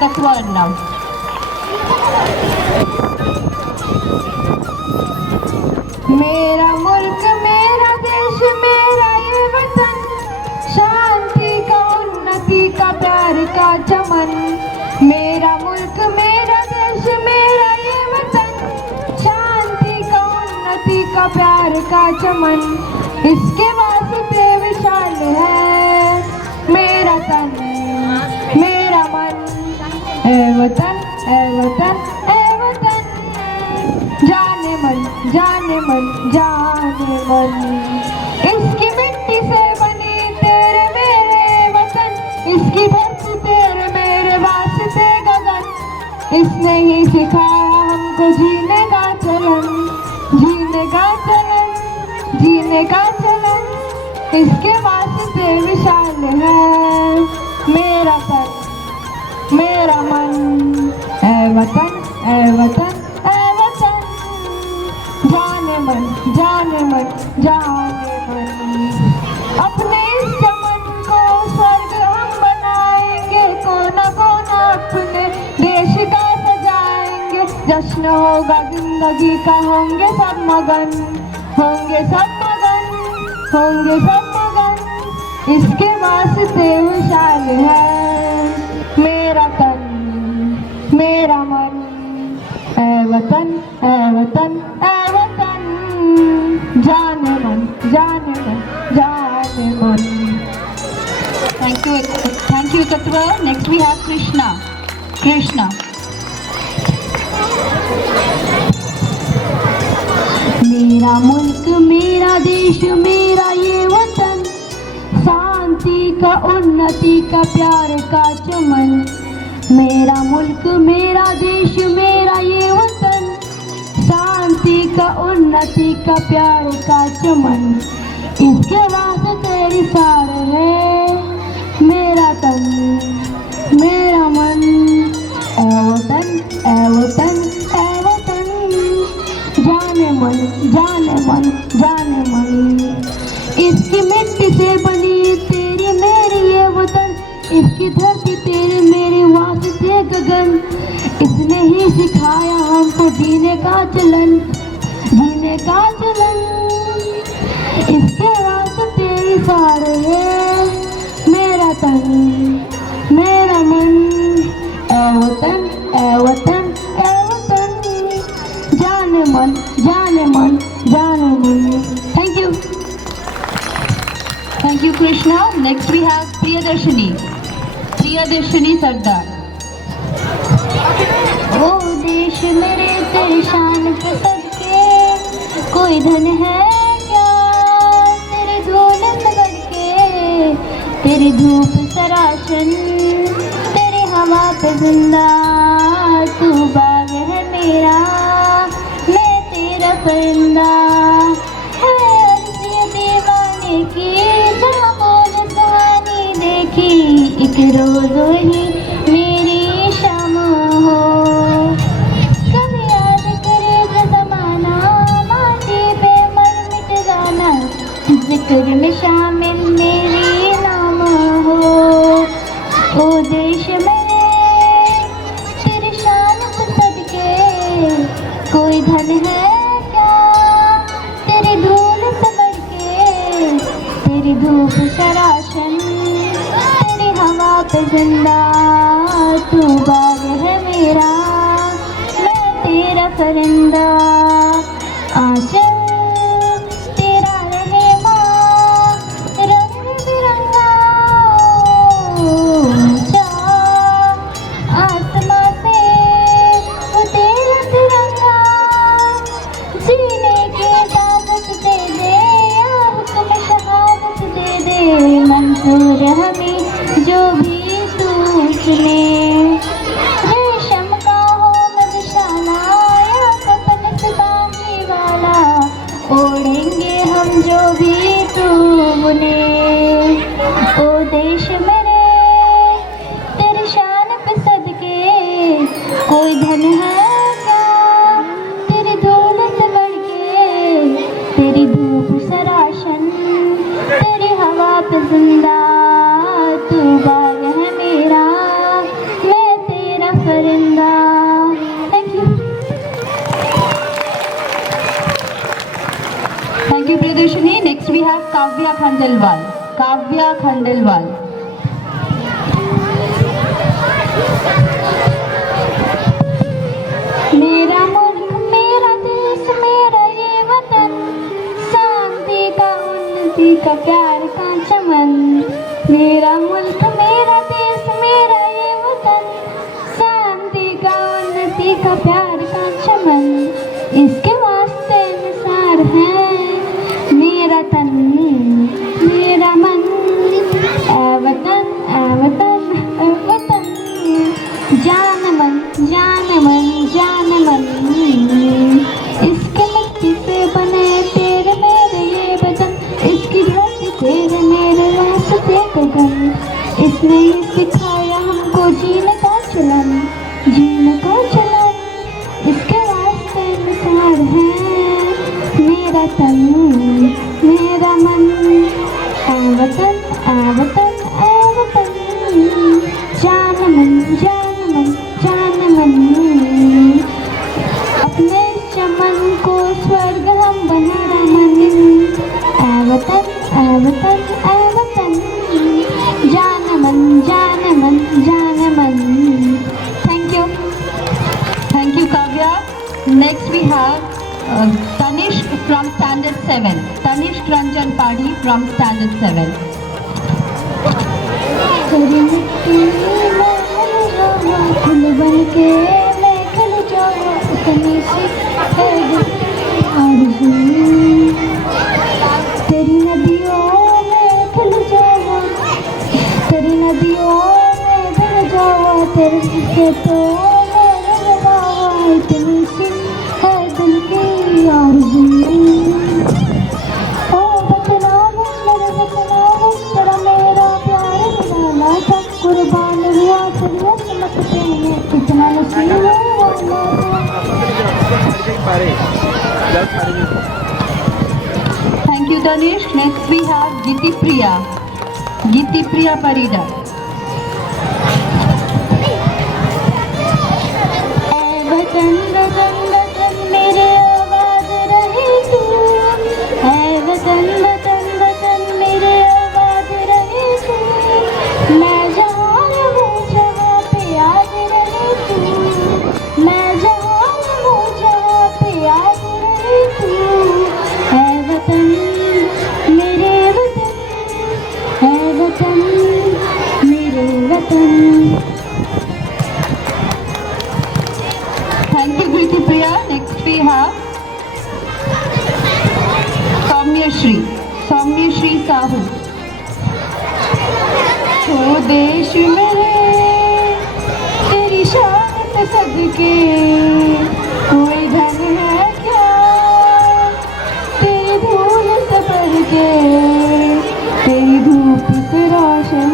Ekatwa now. मेरा मुल्क मेरा देश मेरा ये वतन, शांति का उन्नति का प्यार का चमन। मेरा मुल्क मेरा देश मेरा ये वतन, शांति का उन्नति का प्यार का चमन। इसके वास्ते विशाल है मेरा तन मेरा मन। ए वतन ए वतन ए वतन, जाने मन जाने मन जाने मन। इसकी मिट्टी से बनी तेरे मेरे वतन, इसकी धरती तेरे मेरे वास्ते गगन। इसने ही सिखाया हमको जीने का चलन, जीने का चलन, जीने का चलन। इसके वास्ते विशाल है मेरा तन मेरा मन। ए वतन ए वतन ए वतन, जाने मन जाने मन जाने मन। अपने इस चमन को स्वर्ग हम बनाएंगे, कोना कोना अपने देश का सजाएंगे। जश्न होगा जिंदगी का, होंगे सब मगन, होंगे सब मगन, होंगे सब मगन। इसके वास्ते विशाल है मेरा तन मेरा मन। ए वतन ए वतन ए वतन, जाने मन जाने मन जाने मन। Thank you Ekatwa. Next we have Krishna. Krishna. मेरा मुल्क मेरा देश मेरा ये वतन, शांति का उन्नति का प्यार का चमन। मेरा मुल्क मेरा देश मेरा ये वतन, शांति का उन्नति का प्यार का चमन। इसके वास्ते तेरी सार है मेरा तन मेरा मन। ए वतन ए वतन ए वतन, जाने मन जाने मन जाने मन। इसकी मिट्टी से बनी तेरी मेरी ये वतन, इसकी धरती तेरे मेरे वास्ते गगन। इसने ही सिखाया हमको जीने का चलन, जीने का चलन। इसके वास्ते तेरी सार है मेरा तन मेरा मन। ए वतन ए वतन ए वतन, जाने मन जाने मन जाने मन। Thank you. Thank you Krishna. Next we have Priyadarshini. Priyadarshini Sardar. ओ देश मेरे तेरी शान पे सदके, कोई धन है क्या तेरी दौलत करके। तेरी धूप सराशन तेरी हवा पे जिंदा, तू बाग है मेरा मैं तेरा परिंदा। है अर्ज़ी दीवाने की जहाँ बोल सुहानी देखी, एक रोज ही मेरी शाम हो। कभी याद करे जो ज़माना, माटी पे मर मिट जाना, जिक्र में शामिल मेरी नाम हो। ओ देश मेरे तेरी शान पे सदके, कोई धन है क्या तेरी धूल से बढ़के। तेरी धूप सराशन तेरी हवा पे जिंदा, तू बाग है मेरा मैं तेरा परिंदा। आंचल तेरा रहे माँ रंग बिरंगा, ऊंचा आसमां से वो तेरा तिरंगा। जीने की इजाजत दे दे या हुक्म शहादत दे दे, मंजूर हमें जो भी तू चुने। रेशम का हो मधुशाला या कफन से बांधने वाला, ओढ़ेंगे हम जो भी तू बुने। ओ देश मेरे तेरी शान पे सदके, कोई धन है क्या तेरी दौलत बढ़के। तेरी धूप सराशन तेरी हवा पे जिंदा, तू बाग है मेरा मैं तेरा have Kavya Khandelwal. Kavya Khandelwal. मेरा मुल्क मेरा देश मेरा ये वतन, शांति का उन्नति का प्यार का चमन। मेरा मुल्क मेरा देश मेरा ये वतन, शांति का उन्नति का प्यार का चमन। इसके वास्ते निसार है मेरा तन मेरा मन। ऐ वतन ऐ वतन ऐ वतन, जान मन जान मन जान मन। इसके मिट्टी से बने तेरे मेरे ये बदन, इसकी धरती तेरे मेरे वास्ते गगन। इसने ही सिखाया हमको जीने का चलन जीने का चलन। इसके वास्ते निसार है मेरा तन मेरा मन। ऐ वतन ऐ वतन ऐ वतन, जान मन जान मन जान मन। अपने चमन को स्वर्ग हम बना मन। ऐ वतन ऐ वतन ऐ वतन, जान मन जान मन जान मन। Thank you, Kavya. Next we have Tanishq from Standard 7. Tanishq Ranjan Padi from Standard 7. तेरी मिट्टी में मैं खिल जाऊँ, फूल बन के मैं खिल जाऊँ। इतनी सी है आरज़ू, तेरी नदियों में खिल जाऊँ, तेरी नदियों में बह जाऊँ। तेरे से तो मैं रह जाऊँ, इतनी सी है दिल की आरज़ू। ओ बतना मेरे बतना, तेरा मेरा प्यार निराला था। कुर्बान हुआ तेरी असमत पे, कितना नसीब हुआ। Thank you, Tanishq. Next we have Giti Priya. Giti Priya Parida. ऐ वतन वतन वतन मेरे आवाज रहे तू। ऐ वतन वतन वतन मेरे आवाज रहे तू। मैं जहाँ रहूँ जहाँ पे याद रहे तू। मैं जहाँ रहूँ जहाँ पे याद रहे तू। ऐ वतन मेरे वतन, ऐ वतन मेरे वतन। Thank you, Giti Priya. Next we have Soumya Shri Sahu. ओ देश मेरे तेरी शान पे सदके, कोई धन है क्या तेरी धूल से बढ़ के। तेरी धूप से रोशन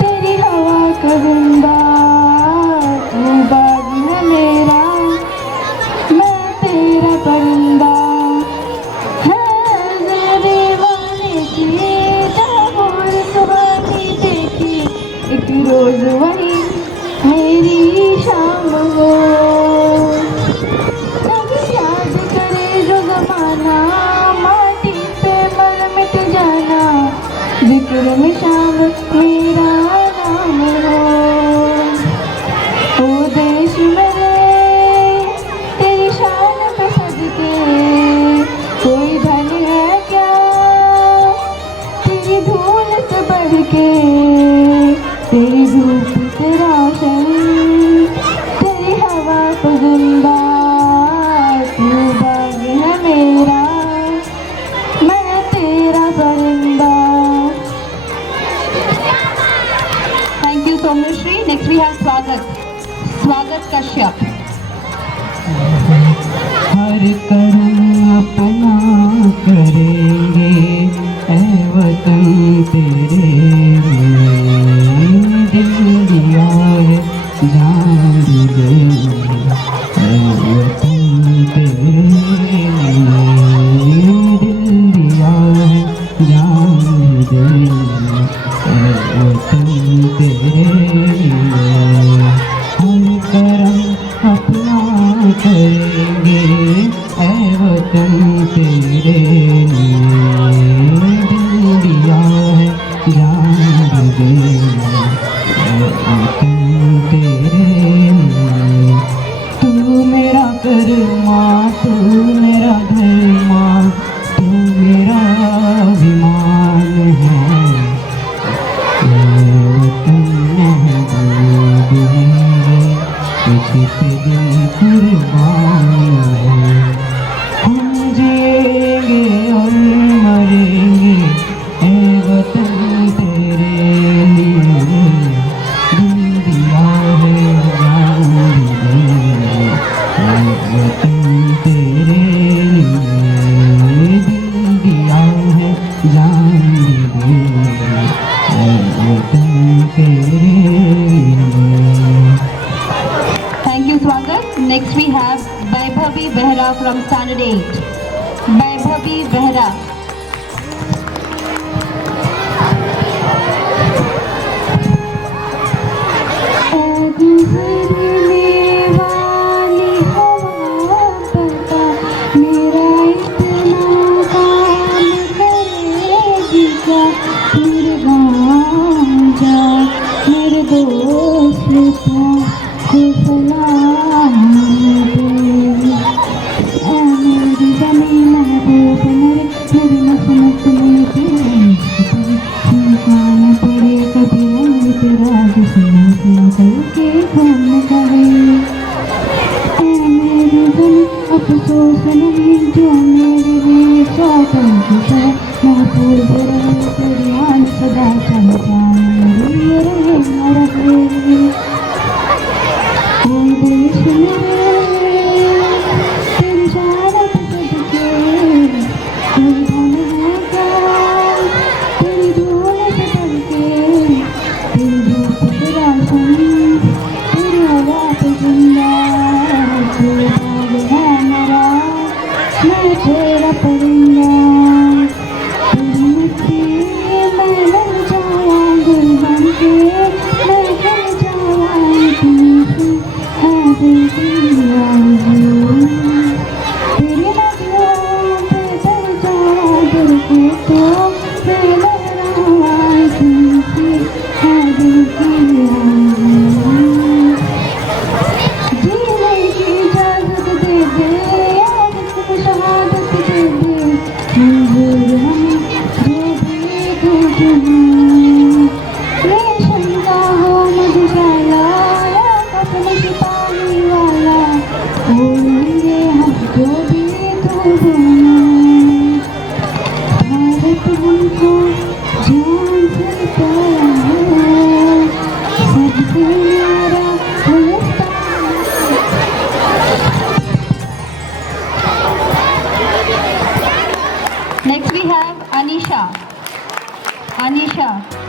तेरी हवा का जिंदा, तू बाग है मेरा मैं तेरा परिंदा। है दीवाने की जागोर सुहानी देखी, एक रोज वही मेरी शाम हो। सब याद करे जो जमाना, माटी पे मल मिट जाना। जिक्र में शाम मेरा नाम हो। ओ देश मेरे तेरी शान पे सदके, कोई धन है क्या तेरी धूल से बढ़ के। तेरी धूप से रोशन तेरी हवा को जिंदा, तू बाग है मेरा मैं तेरा परिंदा। Thank you, Soumya Shri. Next we have Swagat Kashyap. हर कर्म अपना करेंगे ऐ वतन तेरे में। दिल दिया है जान भी देंगे ऐ वतन तेरे में। दिल दिया है जान भी देंगे ऐ वतन तेरे में। हर कर्म अपना करेंगे ऐ जान दे Thank you, Swagat. Next we have Vaibhavi Behra from Standard 8. Vaibhavi Behra. Next we have Anisha. Anisha.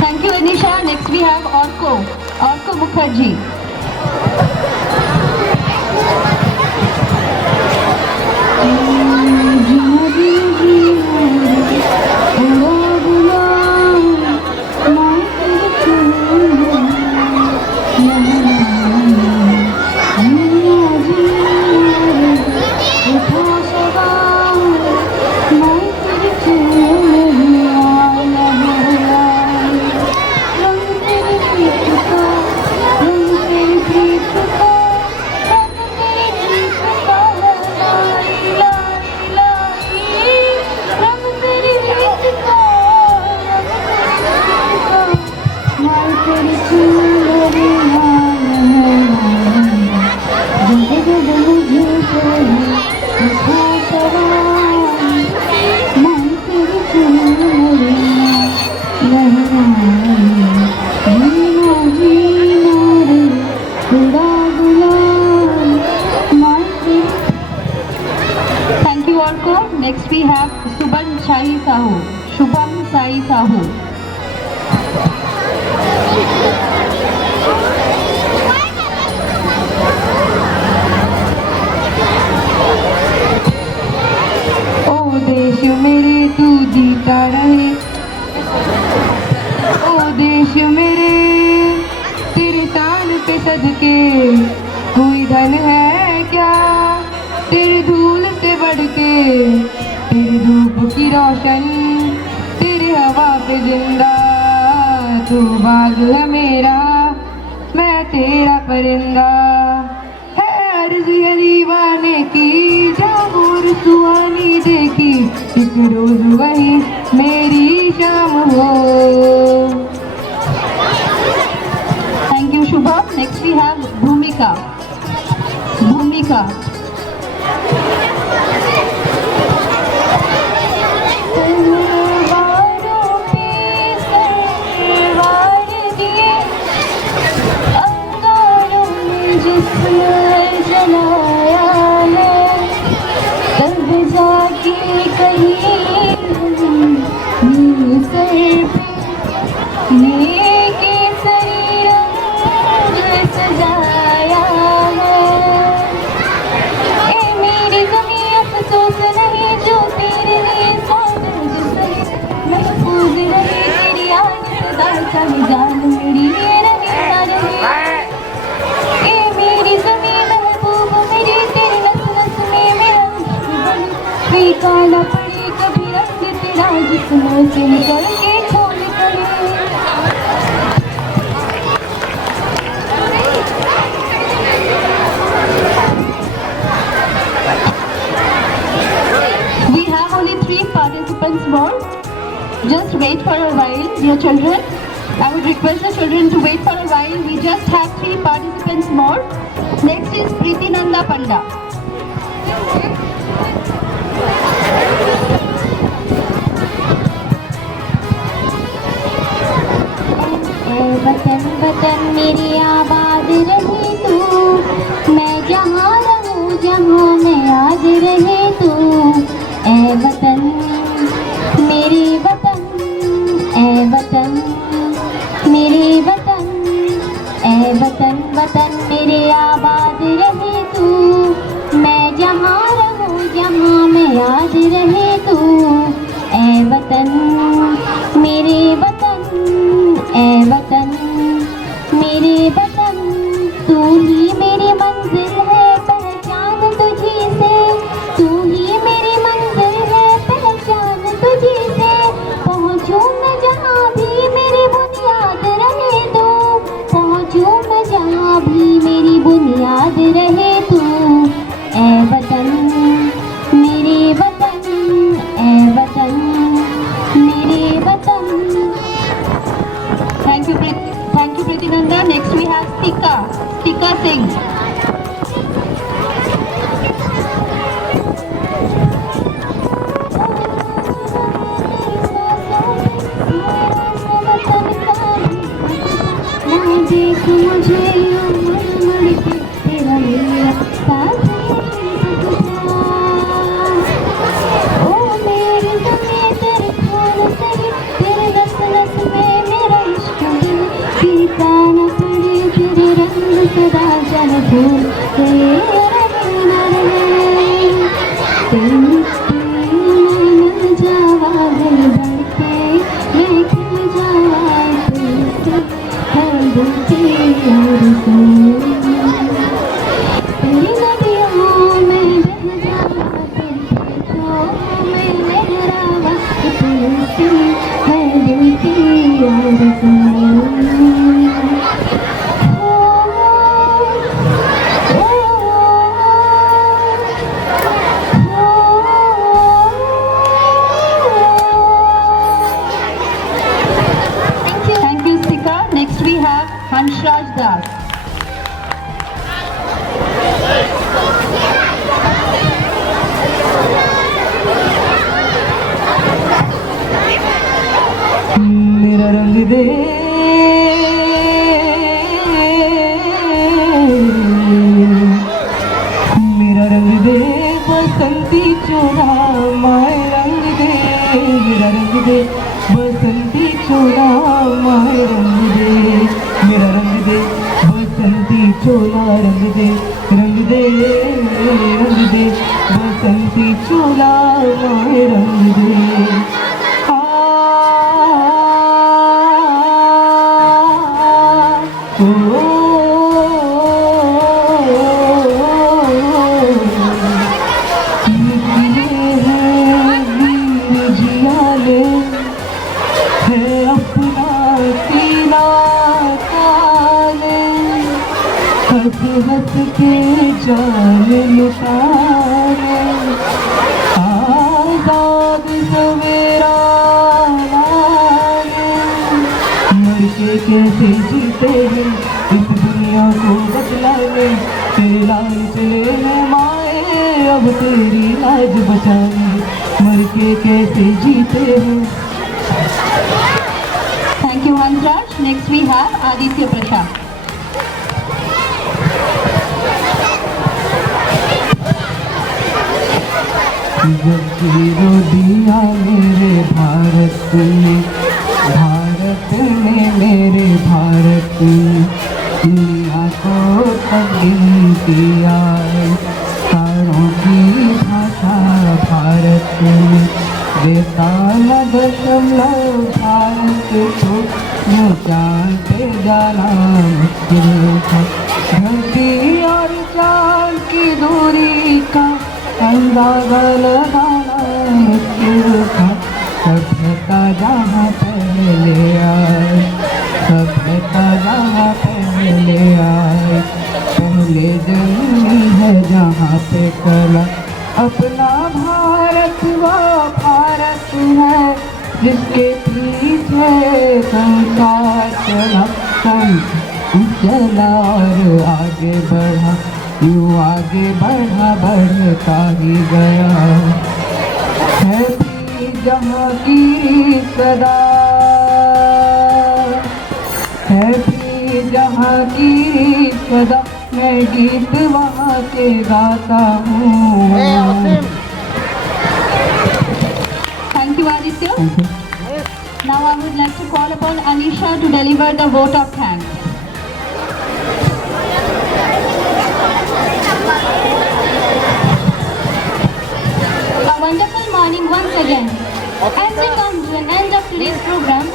Thank you, Anisha. Next we have Orko Mukherjee. Rang Torko. Next we have Shubham Sai Sahu. Shubham Sai Sahu. ओ देश मेरे तू जीता रहे, ओ देश मेरे तेरे शान पे सदके कोई धन है क्या तेरे धूल से बढ़ के, तेरी धूप की रोशन तेरी हवा पे जिंदा, तू बाग है मेरा मैं तेरा परिंदा, है अर्ज़ ये दीवाने की जब और सुहानी देखी, एक रोज वही मेरी शाम हो। Thank you, Shubham. Next we have Bhumika. Bhumika. काला पड़े कभी रंग तेरा जिसमें से निकल के खोल करे। We have only 3 participants more. Just wait for a while, dear children. I would request the children to wait for a while. We just have 3 participants more. Next is Preeti Nanda Panda. वतन वतन मेरी आबाद रहे तू, मैं जहाँ रहूँ जहाँ मैं याद रहे तू, ए वतन मेरे वतन, ए वतन मेरे वतन, ए वतन वतन मेरे आबाद रहे तू, मैं जहाँ रहूँ जहाँ मैं याद रहे तू, ए वतन मेरे वतन, ए वतन मेरे वतन, तू ही मेरी मंजिल है पहचान तुझी से, तू ही मेरी मंजिल है पहचान तुझी से, पहुँचूँ मैं जहाँ भी मेरी बुनियाद रहे तू, पहुँचूँ मैं जहाँ भी मेरी बुनियाद रहे तू, ए वतन मेरे वतन, ए वतन मेरे वतन। Thank you, Preeti Nanda. Next we have Tika Singh. देख मुझे उमड़ के तेरा मेरा साथ ओ मेरी ज़मीं तेरे खून से तेरे नस नस में मेरा इश्क पीता न पड़े तेरे रंग सदा जल भूल तेरे तेरी मन जावा दिल बढ़ते मैं खिल जावा तुझसे हर दिल की आरज़ू, तेरी नदियों में बह जावा तेरी खेतों में लहरावा तुझसे हर दिल की आरज़ू। Thank you, Tika. Next we have Hansraj Das. मेरा रंग दे छोड़ा माए रंग दे, मेरा रंग दे, बसंती छोड़ा माए रंग दे, मेरा रंग दे, बसंती छोड़ा रंग दे, रंग दे, रंग दे, बसंती छोड़ा माए रंग दे। हंस के जान लुटाने आजाद सवेरा लाने, मर के कैसे जीते हैं इस दुनिया को बदलाने, तेरे लाल चले हैं माए अब तेरी लाज बचाने, मर के कैसे जीते हैं। Thank you, Hansraj. Next we have Aditya Prashad. जब गिरो दिया मेरे भारत ने, भारत ने मेरे भारत ने दुनिया को तब्दील किया, तारों की भाषा भारत में देता न दशमलव भारत को, जो चाहते जाना मुश्किल था, धरती और चांद की दूरी का अंदाजा लगाना मुश्किल था, सभ्यता जहाँ पहले आए, सभ्यता जहाँ पहले आए, पहले जन्मी है जहाँ पे कला, अपना भारत वो भारत है जिसके पीछे संसार चला, चला और आगे बढ़ा, यूँ आगे बढ़ा बढ़ता ही गया, है भी जहाँ की सदा, है भी जहाँ की सदा, मैं गीत वहाँ के गाता हूँ। Thank you, Aditya. Now I would like to call upon Anisha to deliver the vote of thanks. A wonderful morning once again. As we come to an end of today's program,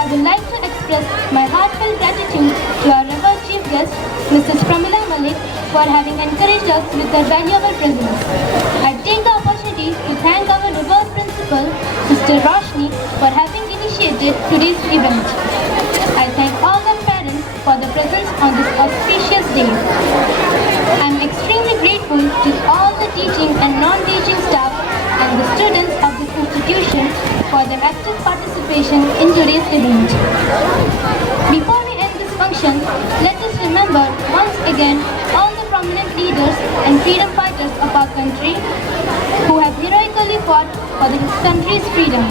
I would like to express my heartfelt gratitude to our revered chief guest, Mrs. Pramila Malik, for having encouraged us with her valuable presence. I take the opportunity to thank our revered principal, Mr. Roshni, for having initiated today's event. I thank all the parents for the presence on this auspicious day. I am extremely grateful to all the teaching and non-teaching staff and the students of this institution for their active participation in today's event. Before we end this function, let us remember once again all the prominent leaders and freedom fighters of our country who have heroically fought for the country's freedom.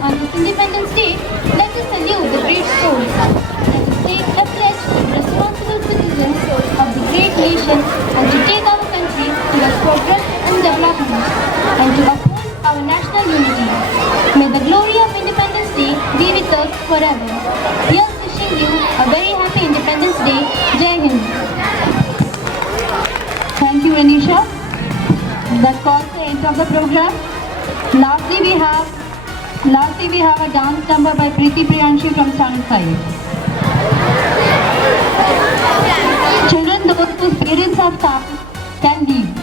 On this Independence Day, let us salute the great souls. Let us take a pledge to be responsible citizens of the great nation and to take our country towards progress and development and to uphold our national unity. May the glory of Independence Day be with us forever. Here's wishing you a very happy Independence Day. Jai Hind. Thank you, Anisha. That calls the end of the program. Lastly, we have a dance number by Preeti Priyanshi from Standard 5. Children, those whose parents have come, can leave.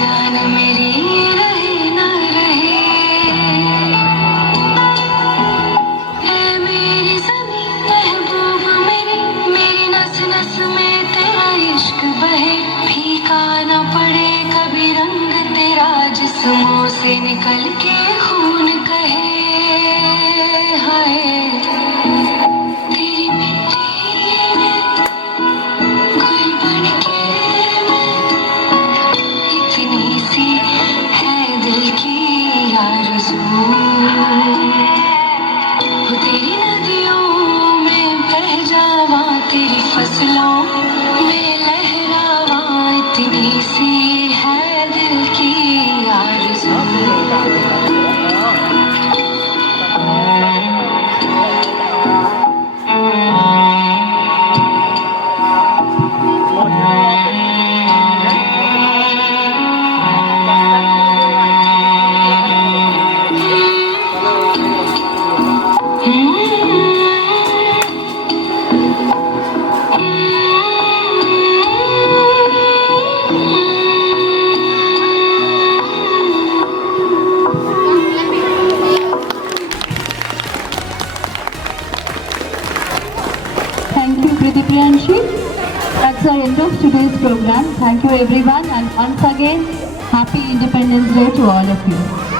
जान मेरी रहे ना रहे, है मेरी ज़मीं महबूब मेरी नस नस में तेरा इश्क बहे, फीका ना पड़े कभी रंग तेरा जिस्मों से निकल के खून कहे, हाय तेरी मिट्टी में गुल बन के मैं, इतनी सी है दिल की आरज़ू, तेरी नदियों में बह जावा, तेरी फसलों में लहरावा, इतनी सी है दिल की आरज़ू। Thank you, Kriti Priyanshi. That's the end of today's program. Thank you everyone, and once again, happy Independence Day to all of you.